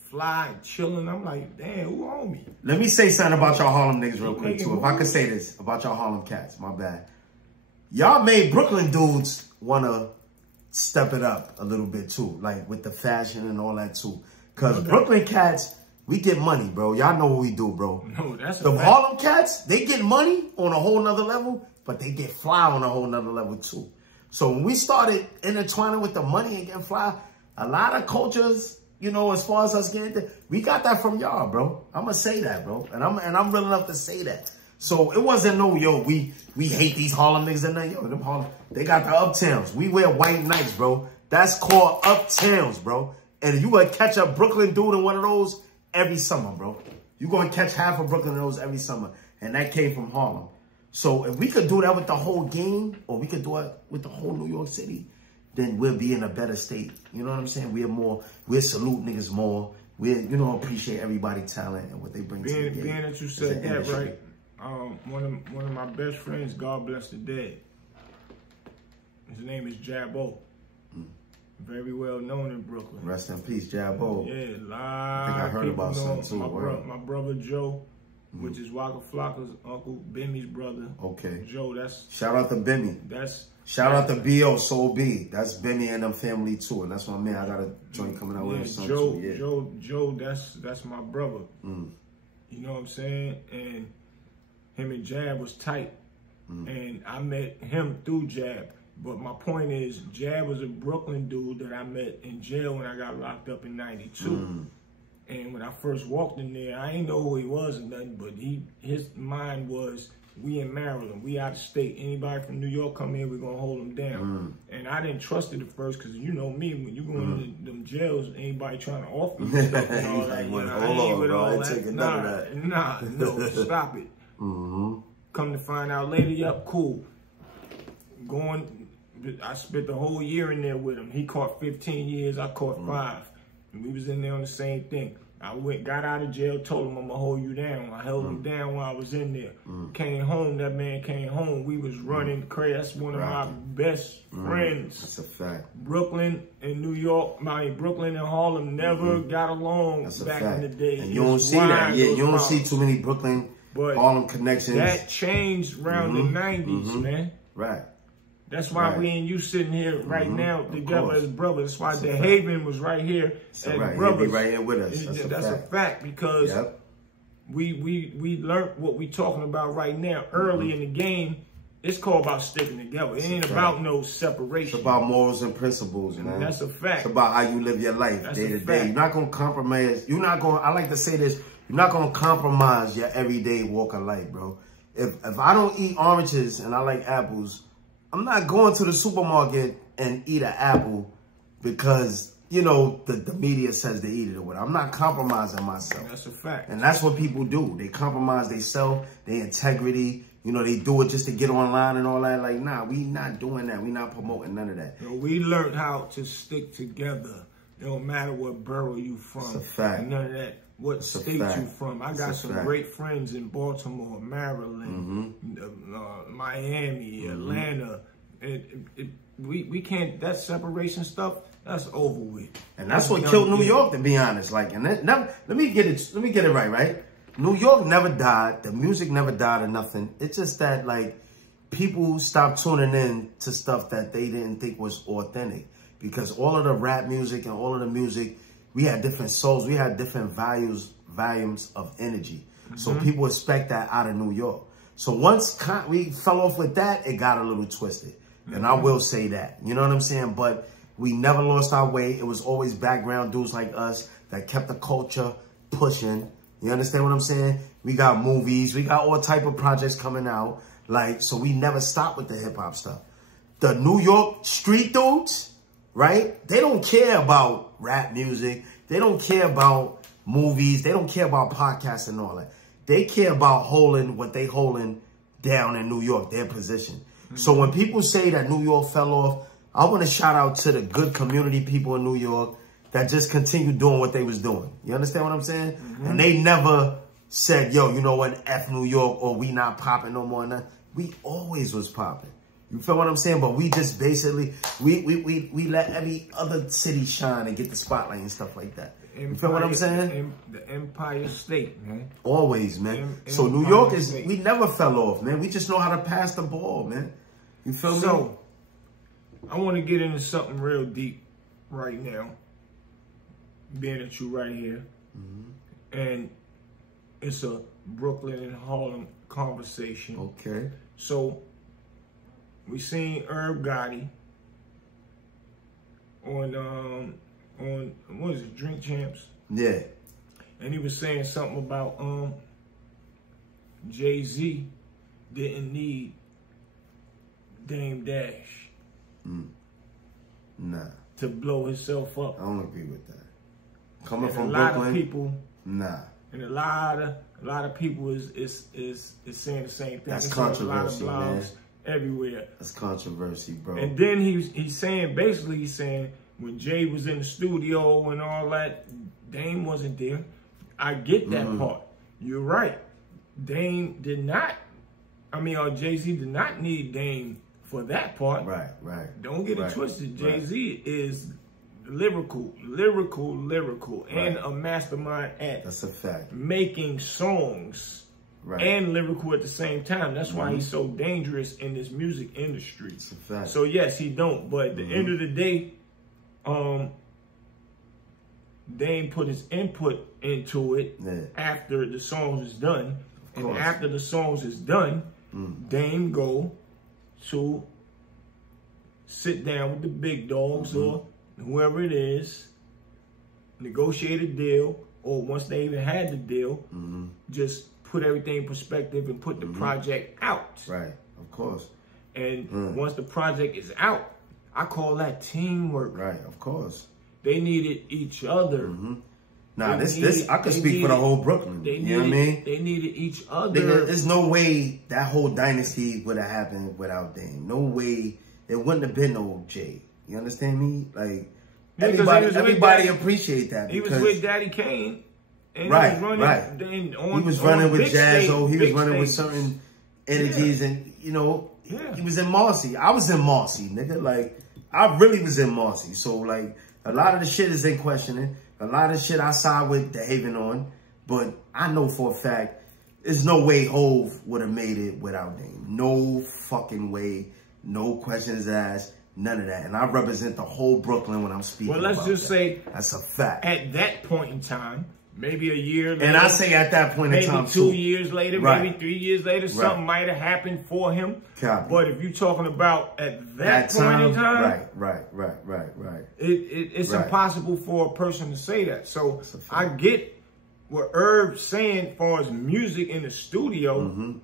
fly, chilling, I'm like, damn, who on me? Let me say something about y'all Harlem niggas real quick, too. If I could say this about y'all Harlem cats, my bad. Y'all made Brooklyn dudes want to step it up a little bit, too. Like, with the fashion and all that, too. Because Brooklyn cats, we get money, bro. Y'all know what we do, bro. No, that's the Harlem cats, they get money on a whole nother level, but they get fly on a whole nother level, too. So when we started intertwining with the money and getting fly, a lot of cultures, you know, as far as us getting, we got that from y'all, bro. I'm going to say that, bro. And I'm real enough to say that. So it wasn't no, yo, we hate these Harlem niggas and then, yo, them Harlem, they got the uptowns. We wear white nights, bro. That's called uptowns, bro. And you gonna catch a Brooklyn dude in one of those every summer, bro. You gonna catch half of Brooklyn in those every summer. And that came from Harlem. So if we could do that with the whole game, or we could do it with the whole New York City, then we'll be in a better state. You know what I'm saying? We'll salute niggas more. We'll, you know, appreciate everybody's talent and what they bring to the game. Being that you said that, right? One of my best friends, God bless the dead. His name is Jabbo. Very well known in Brooklyn. Rest in peace, Jabbo. Yeah, I think I heard about something too. My brother Joe, which is Waka Flocka's uncle, Bimi's brother. Okay. Joe, that's... Shout out to Bimi. Shout out to B.O. Soul B. That's Bimi and them family too. And that's my man. I got a joint coming out with him. Joe, that's my brother. You know what I'm saying? And him and Jab was tight. And I met him through Jab. But my point is, Jab was a Brooklyn dude that I met in jail when I got locked up in 92. And when I first walked in there, I didn't know who he was or nothing, but his mind was, we in Maryland, we out of state. Anybody from New York come here, we're going to hold them down. And I didn't trust it at first because you know me, when you go into them jails, anybody trying to offer you stuff and all that. Hold on, bro, I ain't taking none of that. No, stop it. Come to find out later, yep, cool. I spent the whole year in there with him. He caught 15 years, I caught 5. And we was in there on the same thing. I got out of jail, told him I'm gonna hold you down. I held him down while I was in there. Came home, that man came home. We was running crazy. That's one of my best friends. That's a fact. Brooklyn and New York, Brooklyn and Harlem never got along back in the day. And you don't see that. Yeah, you don't see too many Brooklyn, Harlem connections. That changed around the 90s, man. Right. That's why we and you sitting here right now together as brothers. That's why the Haven was right here as brothers. He'll be right here with us. That's a fact because we learned what we talking about right now early in the game. it's called about sticking together. It ain't about no separation. It's about morals and principles, man. That's a fact. It's about how you live your life day to day. You're not going to compromise. You're not going, I like to say this, you're not going to compromise your everyday walk of life, bro. If I don't eat oranges and I like apples, I'm not going to the supermarket and eat an apple because, you know, the media says they eat it or whatever. I'm not compromising myself. That's a fact. And that's what people do. They compromise themselves, their integrity. You know, they do it just to get online and all that. Like, nah, we not doing that. We not promoting none of that. You know, we learned how to stick together. It don't matter what borough you from. It's a fact. None of that. What state you from. I got some great friends in Baltimore, Maryland, Miami, Atlanta. We can't, that separation stuff, that's over with. And that's what killed New York, to be honest. Like, and that, let me get it right? New York never died. The music never died or nothing. It's just that, like, people stopped tuning in to stuff that they didn't think was authentic. Because all of the rap music and all of the music, we had different souls. We had different volumes of energy. So people expect that out of New York. So once we fell off with that, it got a little twisted. And I will say that. You know what I'm saying? But we never lost our way. It was always background dudes like us that kept the culture pushing. You understand what I'm saying? We got movies. We got all type of projects coming out. Like, so we never stopped with the hip-hop stuff. The New York street dudes, right? They don't care about rap music. They don't care about movies. They don't care about podcasts and all that. They care about holding what they holding down in New York, their position. So when people say that New York fell off, I want to shout out to the good community people in New York that just continue doing what they was doing. You understand what I'm saying? And they never said, yo, you know what, F New York, or we not popping no more. We always was popping. You feel what I'm saying? But we just basically, we let every other city shine and get the spotlight and stuff like that. You feel what I'm saying? The Empire State, man. Always, man. So New York is, we never fell off, man. We just know how to pass the ball, man. You feel me? So, I want to get into something real deep right now. Being that you right here. And it's a Brooklyn and Harlem conversation. Okay. So, we seen Herb Gotti on what is it, Drink Champs? Yeah. And he was saying something about Jay-Z didn't need Dame Dash to blow himself up. I don't agree with that. Coming from a lot Brooklyn, of people, and a lot of people is saying the same thing. That's controversy, a lot of blogs man. Everywhere. That's controversy, bro. And then he's saying when Jay was in the studio and all that, Dame wasn't there. I get that part. You're right. Dame did not. Jay-Z did not need Dame for that part. Right. Don't get it twisted. Jay-Z is lyrical, and a mastermind at that's a fact. Making songs and lyrical at the same time. That's why he's so dangerous in this music industry. It's a fact. So yes, he don't. But at the end of the day, Dame put his input into it after the songs is done. And after the songs is done, Dame go to sit down with the big dogs or whoever it is, negotiate a deal, or once they even had the deal, just put everything in perspective and put the project out. Right, of course. And once the project is out, I call that teamwork. Right, of course. They needed each other. Nah, this I could speak for the whole Brooklyn. You know what I mean? They needed each other. There's no way that whole dynasty would have happened without Dame. No way. It wouldn't have been no Jay. You understand me? Like, everybody appreciate that. He was with Daddy Kane. And he was running with Jazzo. He was running with certain energies. And, you know, he was in Marcy. I was in Marcy, nigga. Like, I really was in Marcy. So, like, a lot of the shit is in questioning. A lot of shit I side with the Haven on. But I know for a fact, there's no way Hove would have made it without Dame. No fucking way. No questions asked. None of that. And I represent the whole Brooklyn when I'm speaking. Well, let's just say that's a fact. At that point in time, maybe a year later. And I say at that point in time, maybe 2 years later, right. maybe 3 years later, something might have happened for him. Copy. But if you're talking about at that point in time, right. It's impossible for a person to say that. So I get what Herb's saying as far as music in the studio.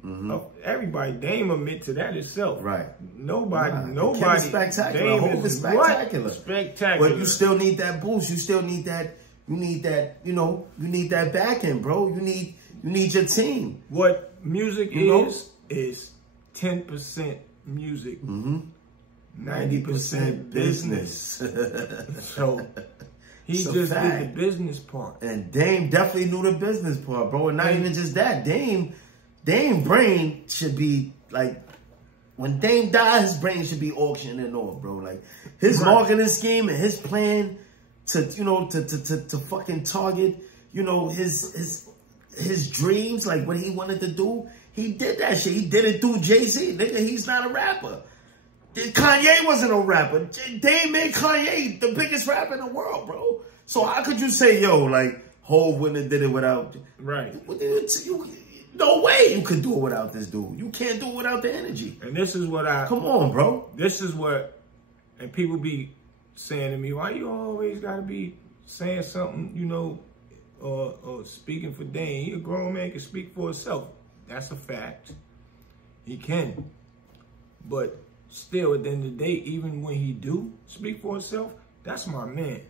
Everybody, Dame admit to that itself. Right. Nobody. Spectacular. Hope is spectacular. Spectacular. But you still need that boost. You still need that. You need that. You know. You need that back end, bro. You need your team. What music is 10% music, 90% business. So. He just did the business part. And Dame definitely knew the business part, bro. And not even just that. Dame brain should be like, when Dame died, his brain should be auctioning off, bro. Like his marketing scheme and his plan to, you know, to fucking target, you know, his dreams, like what he wanted to do. He did that shit. He did it through Jay-Z. Nigga, he's not a rapper. Kanye wasn't a rapper. Dame made Kanye the biggest rapper in the world, bro. So how could you say, yo, like, Hov wouldn't have did it without... Right. No way you could do it without this dude. You can't do it without the energy. And this is what I... Come on, bro. This is what... And people be saying to me, why you always got to be saying something, you know, or speaking for Dame? He a grown man, can speak for himself. That's a fact. He can. But... still, at the end of the day, even when he do speak for himself, that's my man.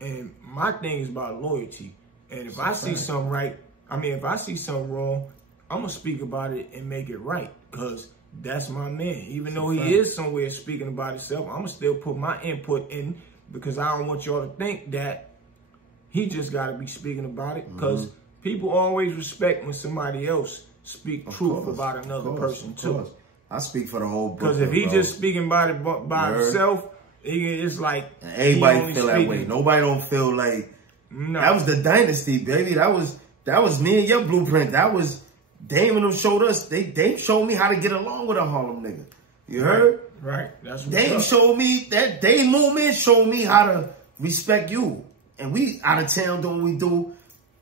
And my thing is about loyalty. And if I see something right, if I see something wrong, I'm going to speak about it and make it right. Because that's my man. Even though he is somewhere speaking about himself, I'm going to still put my input in, because I don't want y'all to think that he just got to be speaking about it. Because people always respect when somebody else speak truth about another person too. I speak for the whole book. Because if he just speaking about it by himself, it's like and everybody feel that way. Nobody don't feel like that was the dynasty, baby. That was me and your blueprint. That was Dame and them showed us. They showed me how to get along with a Harlem nigga. You heard? Right. That's what Dame showed me that Dame movement showed me how to respect you. And we out of town doing what we do.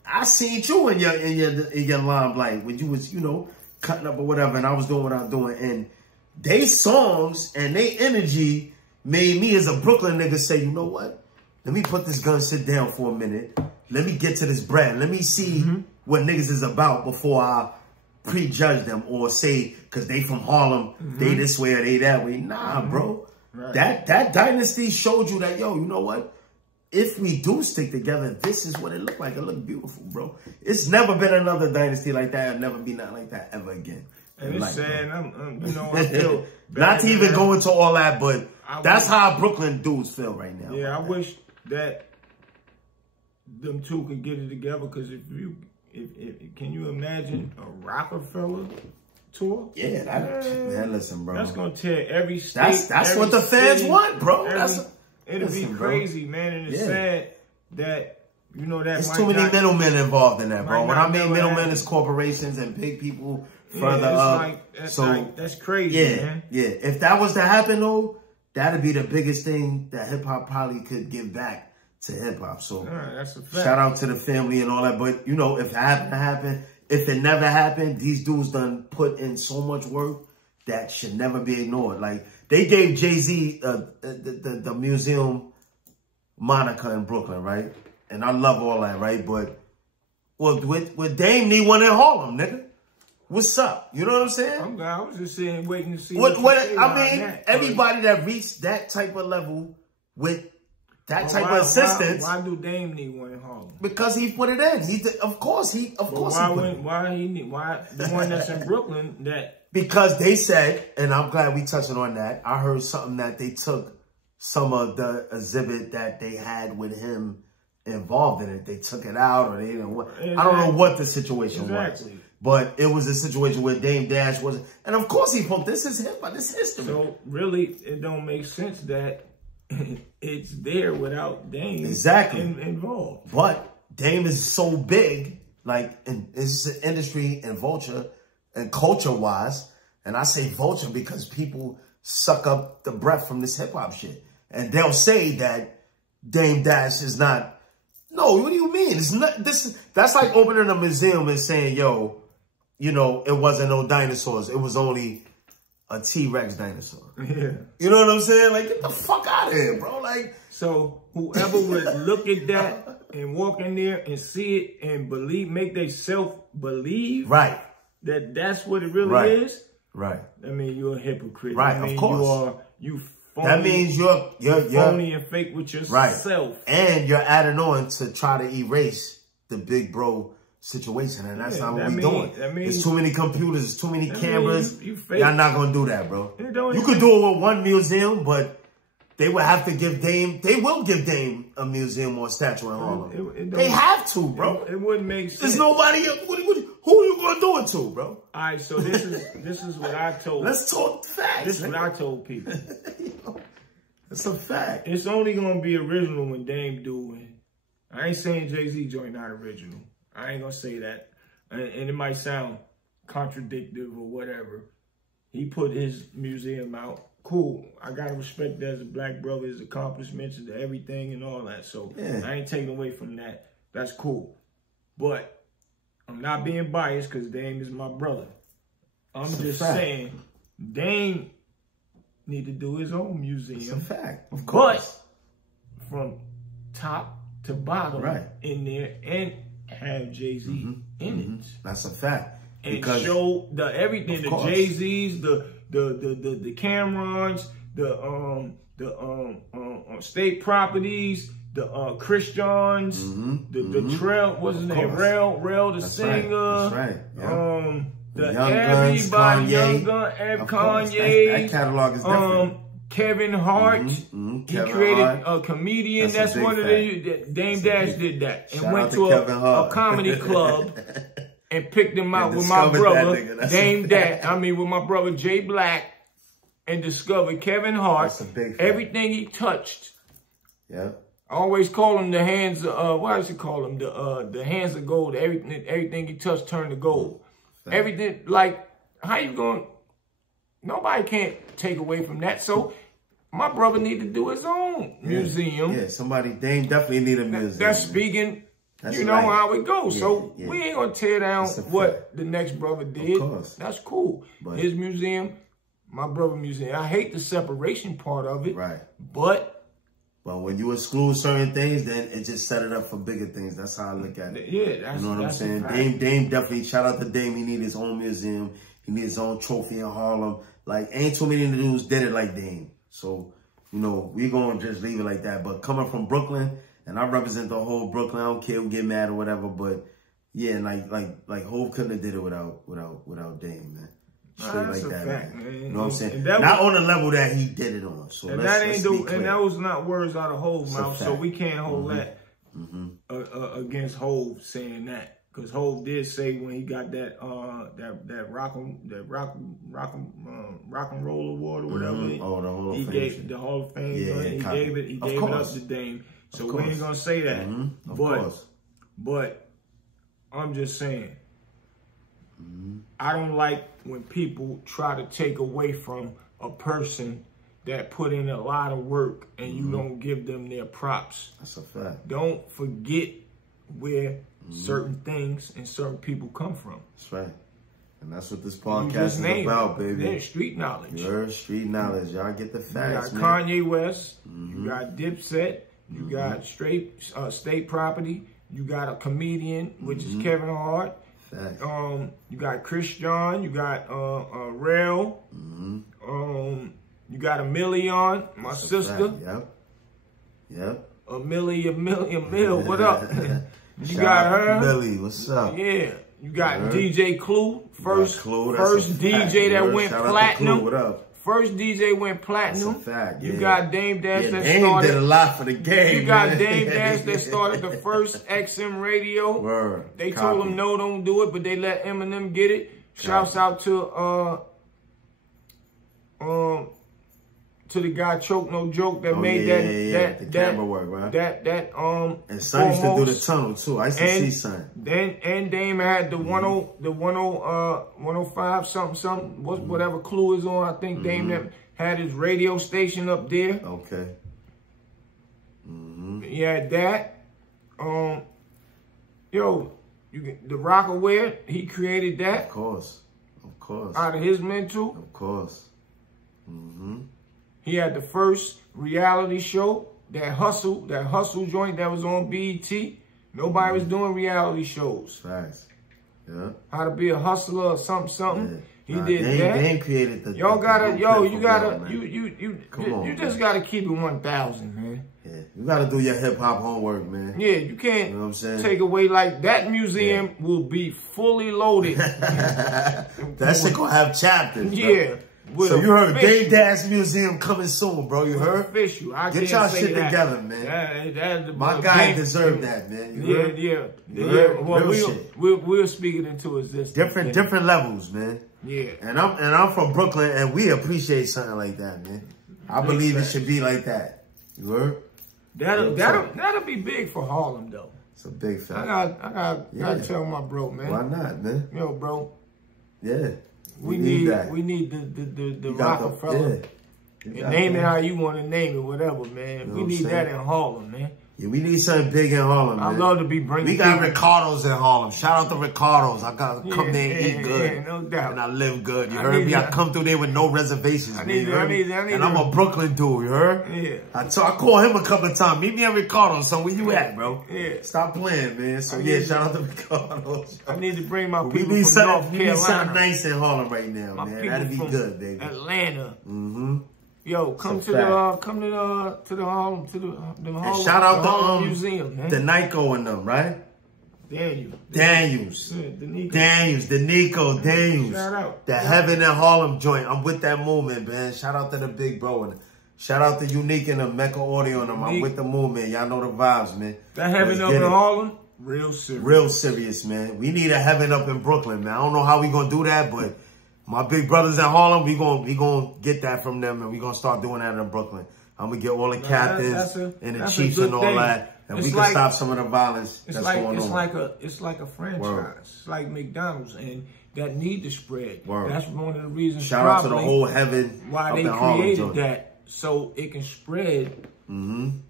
I seen you in your limelight when you was, you know, cutting up or whatever, and I was doing what I was doing, and they songs and they energy made me as a Brooklyn nigga say, you know what? Let me put this gun, sit down for a minute. Let me get to this bread. Let me see what niggas is about before I prejudge them or say, because they from Harlem, they this way or they that way. Nah, bro. Right. That dynasty showed you that, yo, you know what? If we do stick together, this is what it looked like. It looked beautiful, bro. It's never been another dynasty like that. It'll never be nothing like that ever again. And it's sad. You know, I feel not to even go into all that, but that's how Brooklyn dudes feel right now. Yeah, I wish that them two could get it together. Because if can you imagine a Rockefeller tour? Yeah, man, listen, bro. That's gonna tear every state. That's what the fans want, bro. It'll be crazy, man, and it's sad that, you know, that there's too many middlemen involved in that, bro. When I mean middlemen, it's corporations and big people further up. That's crazy, man. Yeah. If that was to happen, though, that'd be the biggest thing that hip hop probably could give back to hip hop. So that's a fact. Shout out to the family and all that. But you know, if it happened to happen, if it never happened, these dudes done put in so much work that should never be ignored. Like, they gave Jay-Z the museum moniker in Brooklyn, right? And I love all that, right? But with Dame need one in Harlem, nigga. What's up? You know what I'm saying? I was just saying, waiting to see everybody that reached that type of level with that type of assistance. Why do Dame need one in Harlem? Because he put it in. Of course he put it. Why the one that's in Brooklyn that? Because they said, and I'm glad we touching on that. I heard something that they took some of the exhibit that they had with him involved in it. They took it out, or they didn't. I don't know what the situation was, but it was a situation where Dame Dash wasn't. And of course he put this is hip, but this history. So really, it don't make sense that it's there without Dame involved. But Dame is so big, like in this industry and vulture. And culture-wise, and I say vulture because people suck up the breath from this hip-hop shit. And they'll say that Dame Dash is not... No, what do you mean? It's not. That's like opening a museum and saying, "Yo, you know, it wasn't no dinosaurs. It was only a T-Rex dinosaur." Yeah. You know what I'm saying? Like, get the fuck out of here, bro. Like, so whoever would look at that and walk in there and see it and believe, make they self believe, right, that that's what it really is. Right. I mean, you're a hypocrite. Right. I mean, of course. you phony. That means you're phony and fake with yourself. Right. And you're adding on to try to erase the big bro situation, and that's not what we doing. There's too many computers, there's too many cameras. Y'all not gonna do that, bro. You could do it with one museum, but they would have to give Dame. They will give Dame a museum or a statue in Harlem. They have to, bro. It wouldn't make sense. There's nobody. Who are you gonna do it to, bro? All right, so this is what I told. Let's talk facts. This is what I told people. That's a fact. It's only gonna be original when Dame do it. I ain't saying Jay-Z joint not original. I ain't gonna say that, and it might sound contradictory or whatever. He put his museum out. Cool. I gotta respect that as a black brother, his accomplishments and everything and all that. So yeah. I ain't taking away from that. That's cool. But I'm not being biased because Dame is my brother. I'm just saying Dame need to do his own museum. It's a fact, of course. But from top to bottom in there and have Jay-Z in it. That's a fact. And because show everything, the Jay-Z's, the Camerons, the state properties, the Christians, the Trail, what's his name? Rail, the singer. That's right. Yeah. The everybody, Young Gun, Kanye. That catalog is different. Kevin Hart. He created a comedian. That's one of the Dame Dash did that and went to a comedy club and picked him out with my brother Dame Dash. I mean, with my brother Jay Black, and discovered Kevin Hart. That's a big everything he touched. Yeah. I always call him the hands. What does he call him? The hands of gold. Everything he touched turned to gold. Thanks. Everything, like, how you going? Nobody can't take away from that. So my brother need to do his own museum. Yeah, Dame definitely need a museum. That's speaking. That's you know how it goes. So we ain't gonna tear down what the next brother did. Of course. That's cool. But his museum, my brother museum. I hate the separation part of it. Right. But when you exclude certain things, then it just set it up for bigger things. That's how I look at it. Yeah, that's, you know what I'm saying? Dame definitely, shout out to Dame. He need his own museum. He needs his own trophy in Harlem. Like, ain't too many dudes did it like Dame. So, you know, we gonna just leave it like that. But coming from Brooklyn, and I represent the whole Brooklyn, I don't care who get mad or whatever, but yeah, like Hov couldn't have did it without Dame, man. Straight like that, man. You know what I'm saying? Not on the level that he did it on. So and that was not words out of Hov's mouth. So we can't hold that against Hov saying that, because Hov did say when he got that rock and roll award or whatever. The Hall of Fame. He gave the Hall of Fame. Yeah, he gave it up to Dame. So we ain't gonna say that. But I'm just saying. I don't like when people try to take away from a person that put in a lot of work and you don't give them their props. That's a fact. Don't forget where certain things and certain people come from. That's right. And that's what this podcast is about, baby. Yeah, street knowledge. Your street knowledge. Y'all get the facts, you got Kanye West. You got Dipset. You got state property. You got a comedian, which is Kevin Hart. You got Christian, you got Rail, you got a Million, my sister. Yep. A Mill, what up? You got her. Millie, what's up? Yeah. You got DJ Clue, first DJ that went platinum. What up? First DJ went platinum. That's a fact. You got Dame Dash that Dame started. Did a lot for the game. You got Dame Dash that started the first XM radio. Word. They told him no, don't do it, but they let Eminem get it. Shouts out to the guy Choke No Joke that made that camera work, right? And Son used to do the tunnel too. I used to see Son. And Dame had the 105 something, whatever Clue is on. I think Dame had his radio station up there. Okay. He had that. Yo, the Rockaware, he created that. Of course. Out of his mental. Of course. He had the first reality show, that hustle joint that was on BET. Nobody was doing reality shows. Facts. Yeah. How to be a hustler or something. Yeah. He did that. They ain't created the. Y'all gotta, Come on, you just gotta keep it 1,000, man. Yeah, you gotta do your hip hop homework, man. Yeah, you can't You know what I'm saying? take away like that. Museum will be fully loaded. That shit gonna have chapters. Yeah. So you heard Dave Dash Museum coming soon, bro. You heard? Official. Get y'all shit together, man. My guy deserved that, man. You heard? Yeah. Well, we'll speak it into existence. Different levels, man. Yeah. And I'm from Brooklyn, and we appreciate something like that, man. I believe it should be like that. You heard? That'll be big for Harlem, though. It's a big fact. I gotta tell my bro, man. Why not, man? Yo, bro. Yeah. We need the Rockefeller. Yeah. Name it how you want to name it, whatever, man. You know we need that in Harlem, man. Yeah, we need something big in Harlem, man. I love to be bringing. We got Ricardo's in Harlem. Shout out to Ricardo's. I gotta come there and eat good. Yeah, no doubt. And I live good. You heard me? I come through there with no reservations. I need and I'm a Brooklyn dude, you heard? Yeah. I called him a couple of times. Meet me at Ricardo's. So where you at, bro? Yeah. Stop playing, man. So yeah, shout out to Ricardo's. I need to bring my people from North Carolina. We need something nice in Harlem right now, man. That'd be good, baby. Atlanta. Mm-hmm. Yo, come to the Harlem and shout out Harlem Museum, man. The Nico and them, right? Daniels. Shout out. The Heaven and Harlem joint. I'm with that movement, man. Shout out to the big bro. And shout out to Unique and the Mecca Audio and them. I'm with the movement. Y'all know the vibes, man. That Heaven up in Harlem, real serious. Real serious, man. We need a Heaven up in Brooklyn, man. I don't know how we gonna do that, but my big brothers in Harlem, we gonna get that from them, and we gonna start doing that in Brooklyn. I'm gonna get all the captains and the chiefs and all that, and we can stop some of the violence that's going on. It's like a franchise. Word. It's like McDonald's, and that need to spread. Word. That's one of the reasons. Shout out to the whole Heaven why up they in Harlem created joint. that, so it can spread.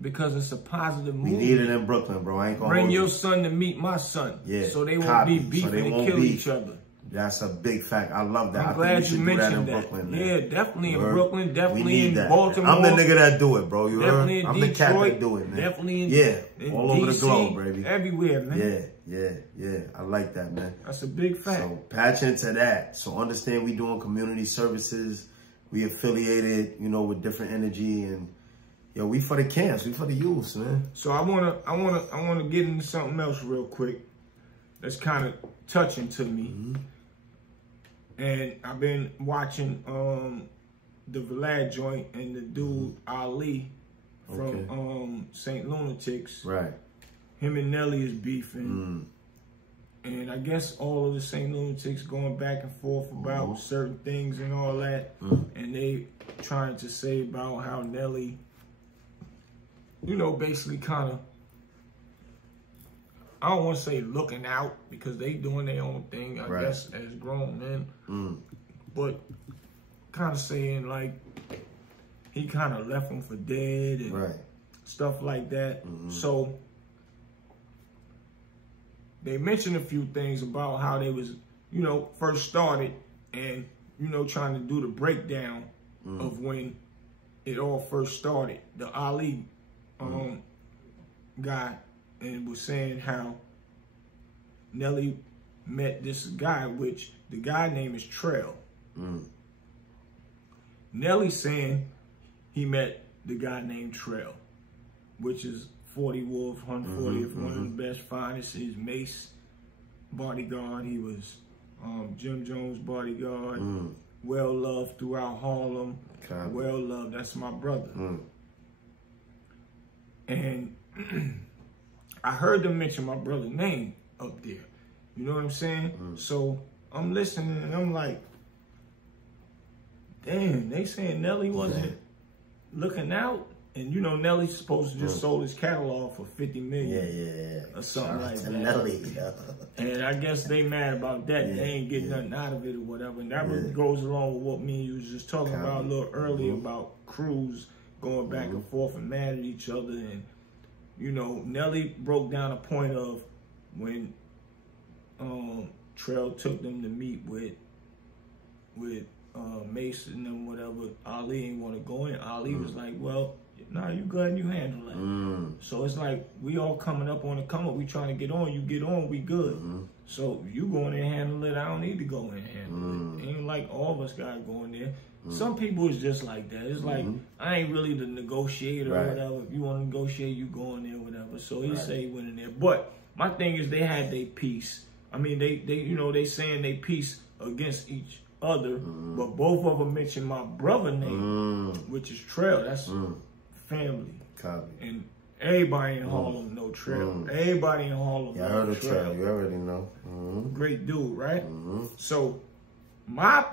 Because it's a positive movement. We need it in Brooklyn, bro. I ain't gonna bring your son to meet my son. Yeah, so they won't be beefing and kill each other. That's a big fact. I love that. I'm glad you mentioned that. Brooklyn, man. Yeah, definitely in Brooklyn, definitely in that. Baltimore. I'm the nigga that do it, bro. You definitely heard? I'm Detroit, the cat that do it, man. Definitely in all DC, over the globe, baby. Everywhere, man. Yeah. I like that, man. That's a big fact. So patch into that. So understand we doing community services. We affiliated, you know, with different energy, and yo, we for the camps, we for the youths, man. So I wanna get into something else real quick. That's kind of touching to me. And I've been watching the Vlad joint and the dude Ali from St. Lunatics. Right. Him and Nelly is beefing. And I guess all of the St. Lunatics going back and forth about certain things and all that. And they trying to say about how Nelly, you know, basically kind of, I don't want to say looking out because they doing their own thing, I guess, as grown men. But kind of saying like he kind of left him for dead and stuff like that. So they mentioned a few things about how they was, you know, first started and, you know, trying to do the breakdown of when it all first started. The Ali guy, and was saying how Nelly met this guy, which the guy name is Trail. Nelly saying he met the guy named Trail, which is 40 Wolf, 140th, one of the best, finest. He's Mace bodyguard. He was Jim Jones bodyguard. Well loved throughout Harlem. Well loved. That's my brother. And I heard them mention my brother's name up there. You know what I'm saying? So I'm listening and I'm like, damn, they saying Nelly wasn't looking out. And you know, Nelly's supposed to just sold his catalog for $50 million. Or something like that. Nelly. And I guess they mad about that. They ain't getting nothing out of it or whatever. And that goes along with what me and you was just talking about a little earlier about crews going back and forth and mad at each other. And, you know, Nelly broke down a point of when Trell took them to meet with Mason and whatever, Ali ain't want to go in. Ali was like, well, nah, you go ahead and you handle it. So it's like, we all coming up on the come up. We trying to get on. You get on, we good. So you go in there and handle it. I don't need to go in and handle it. Ain't like all of us got to go in there. Some people is just like that. It's like, I ain't really the negotiator or whatever. If you want to negotiate, you go in there, whatever. So he say he went in there. But my thing is, they had their peace. I mean, they you know, they saying they peace against each other, but both of them mentioned my brother name, which is Trell. That's family. Copy. And everybody in Harlem know Trell. Everybody in Harlem I heard of Trell. You already know. Great dude, right? So my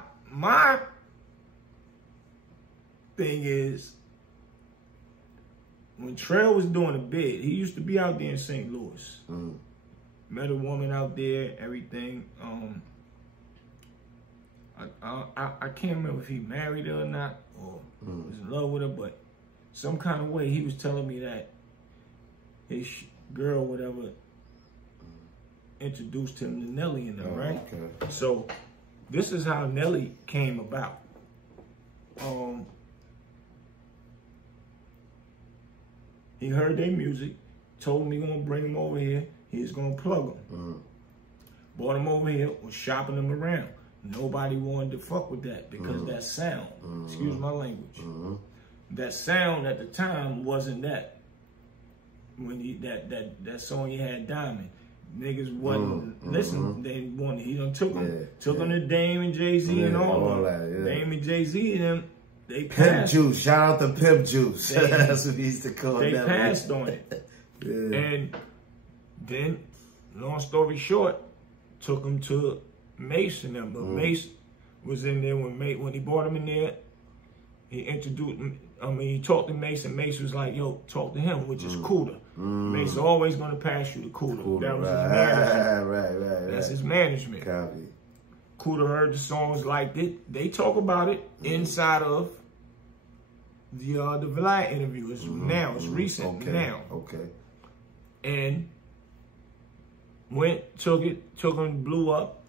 thing is, when Trell was doing a bid, he used to be out there in St. Louis. Met a woman out there, everything. I can't remember if he married her or not, or was in love with her, but some kind of way he was telling me that his girl, whatever, introduced him to Nelly and them, right? Okay. So this is how Nelly came about. He heard their music, told him he gonna bring him over here. He's gonna plug him. Brought him over here, was shopping him around. Nobody wanted to fuck with that because that sound, excuse my language, that sound at the time wasn't that. When he that song he had, Diamond, niggas wasn't listening. They wanted. He done took him to Dame and Jay-Z and all that. Dame and Jay-Z and them. They passed. Pimp Juice, shout out to Pimp Juice. That's what he used to call it. They passed on it. And then, long story short, took him to Mason. But Mace was in there when he brought him in there. He introduced him. I mean, he talked to Mace, and Mace was like, yo, talk to him, which is Cooter. Mace always going to pass you to Cooter. That was his management. Right. That's his management. Copy. Cooter heard the songs, liked it. They talk about it inside of the Vlad interview. It's now, it's recent now. Okay. And took him, blew up.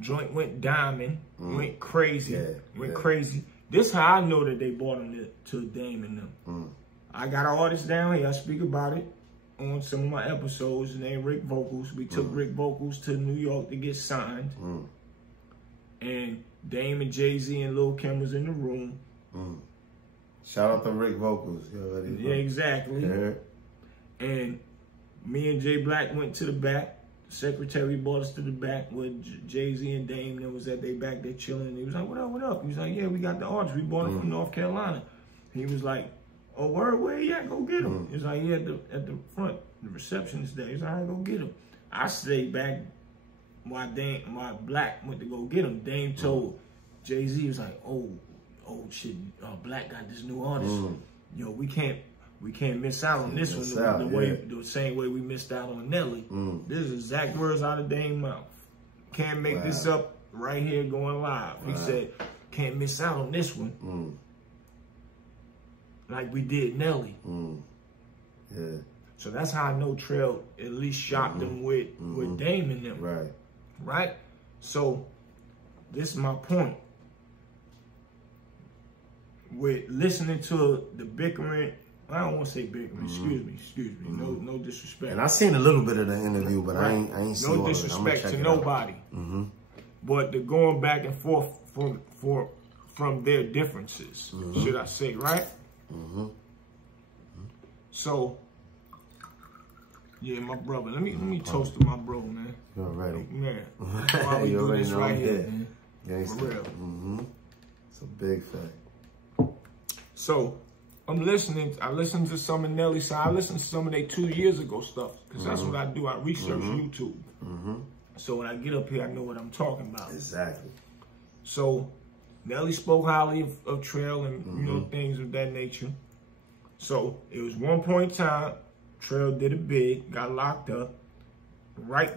Joint went diamond, went crazy, crazy. This how I know that they brought him to Dame and them. I got an artist down here. I speak about it on some of my episodes named Rick Vocals. We took Rick Vocals to New York to get signed. And Dame and Jay-Z and Lil' Kim was in the room. Shout out to Rick Vocals. Yeah, exactly. And me and Jay Black went to the back. The secretary brought us to the back where Jay-Z and Dame and was at their back there chilling. He was like, what up, what up? He was like, yeah, we got the artist. We bought him from North Carolina. He was like, oh, word, where he at? Go get him. He was like, yeah, at the front, the receptionist there. He was like, all right, go get him. I stayed back while Black went to go get him. Dame told Jay-Z, he was like, oh shit, Black got this new artist. Yo, we can't miss out on this one the same way we missed out on Nelly. This is exact words out of Dame's mouth. Can't make this up right here going live. He said, can't miss out on this one. Like we did Nelly. So that's how I know Trell at least shocked him with Dame and them. Right? So this is my point. With listening to the bickering, I don't want to say bickering. Excuse me. No disrespect. And I seen a little bit of the interview, but I ain't seen no disrespect to nobody. But the going back and forth from their differences, should I say, right? So, yeah, my brother. Let me toast to my bro, man. You already. Man, why we do this right here, man? For real. It's a big fact. So, I listened to some of Nelly's side. I listened to some of their 2 years ago stuff, because that's what I do. I research YouTube. So when I get up here, I know what I'm talking about. Exactly. So Nelly spoke highly of Trell and you know, things of that nature. So it was one point in time, Trell did a bid, got locked up. Right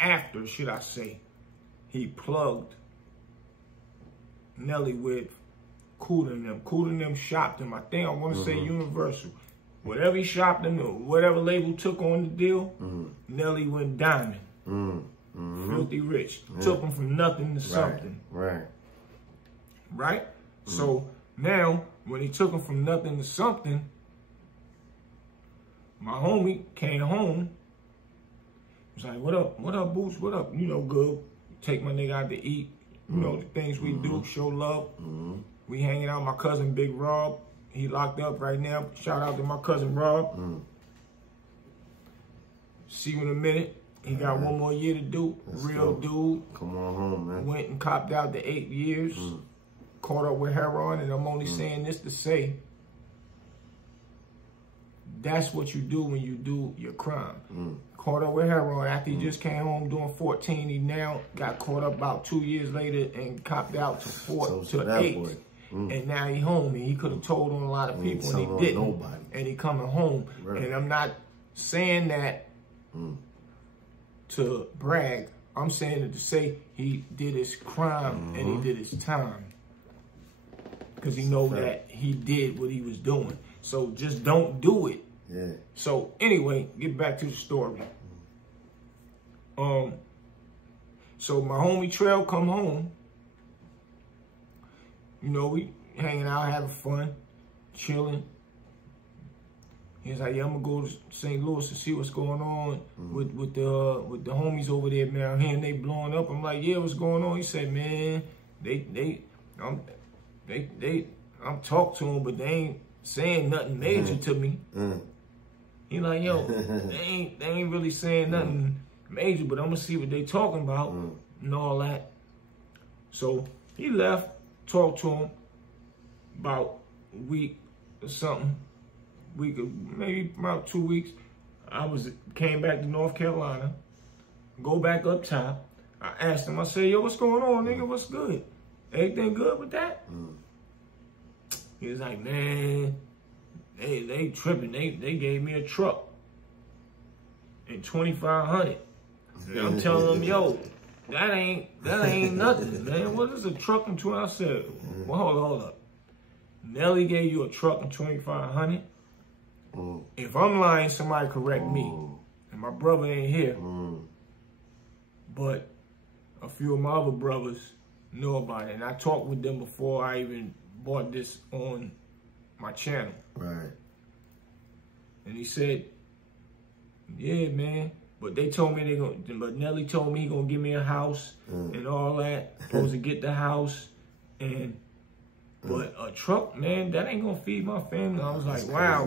after, should I say, he plugged Nelly with Cooter and them. Cooter and them shopped him. I think I want to say Universal. Whatever he shopped in, whatever label took on the deal, Nelly went diamond. Filthy rich. Took him from nothing to something. Right? So now, when he took him from nothing to something, my homie came home. He was like, what up, Boots? What up? You know, good. Take my nigga out to eat. You know, the things we do, show love. We hanging out. My cousin, Big Rob, he locked up right now. Shout out to my cousin, Rob. See you in a minute. He got one more year to do. Real dude. Come on home, man. Went and copped out to 8 years. Caught up with heroin, and I'm only saying this to say, that's what you do when you do your crime. Caught up with heroin after he just came home doing 14. He now got caught up about 2 years later and copped out to 8. And now he home, and he could have told on a lot of people, and he didn't. Nobody. And he coming home. And I'm not saying that to brag. I'm saying it to say he did his crime and he did his time. Because he know that he did what he was doing. So just don't do it. So anyway, get back to the story. So my homie Trail come home. You know, we hanging out, having fun, chilling. He's like, yeah, I'm gonna go to St. Louis to see what's going on with the homies over there, man. I'm hearing they blowing up. I'm like, yeah, what's going on? He said, man, I'm talking to them, but they ain't saying nothing major to me. He like, yo, they ain't really saying nothing major, but I'm gonna see what they talking about and all that. So he left, talked to him about a week or something. Maybe about 2 weeks. Came back to North Carolina, go back up top. I asked him, I said, yo, what's going on, nigga? What's good? Everything good with that? He was like, man, they tripping. They gave me a truck and $2,500. I'm telling them, yo, that ain't nothing, man. What is a truck and $2,500? I said, well, hold up. Nelly gave you a truck and $2,500. If I'm lying, somebody correct me. And my brother ain't here. But a few of my other brothers know about it. And I talked with them before I even bought this on my channel. And he said, yeah, man. But they told me but Nelly told me he gonna give me a house and all that. Supposed to get the house. But a truck, man, that ain't gonna feed my family. I was like, wow.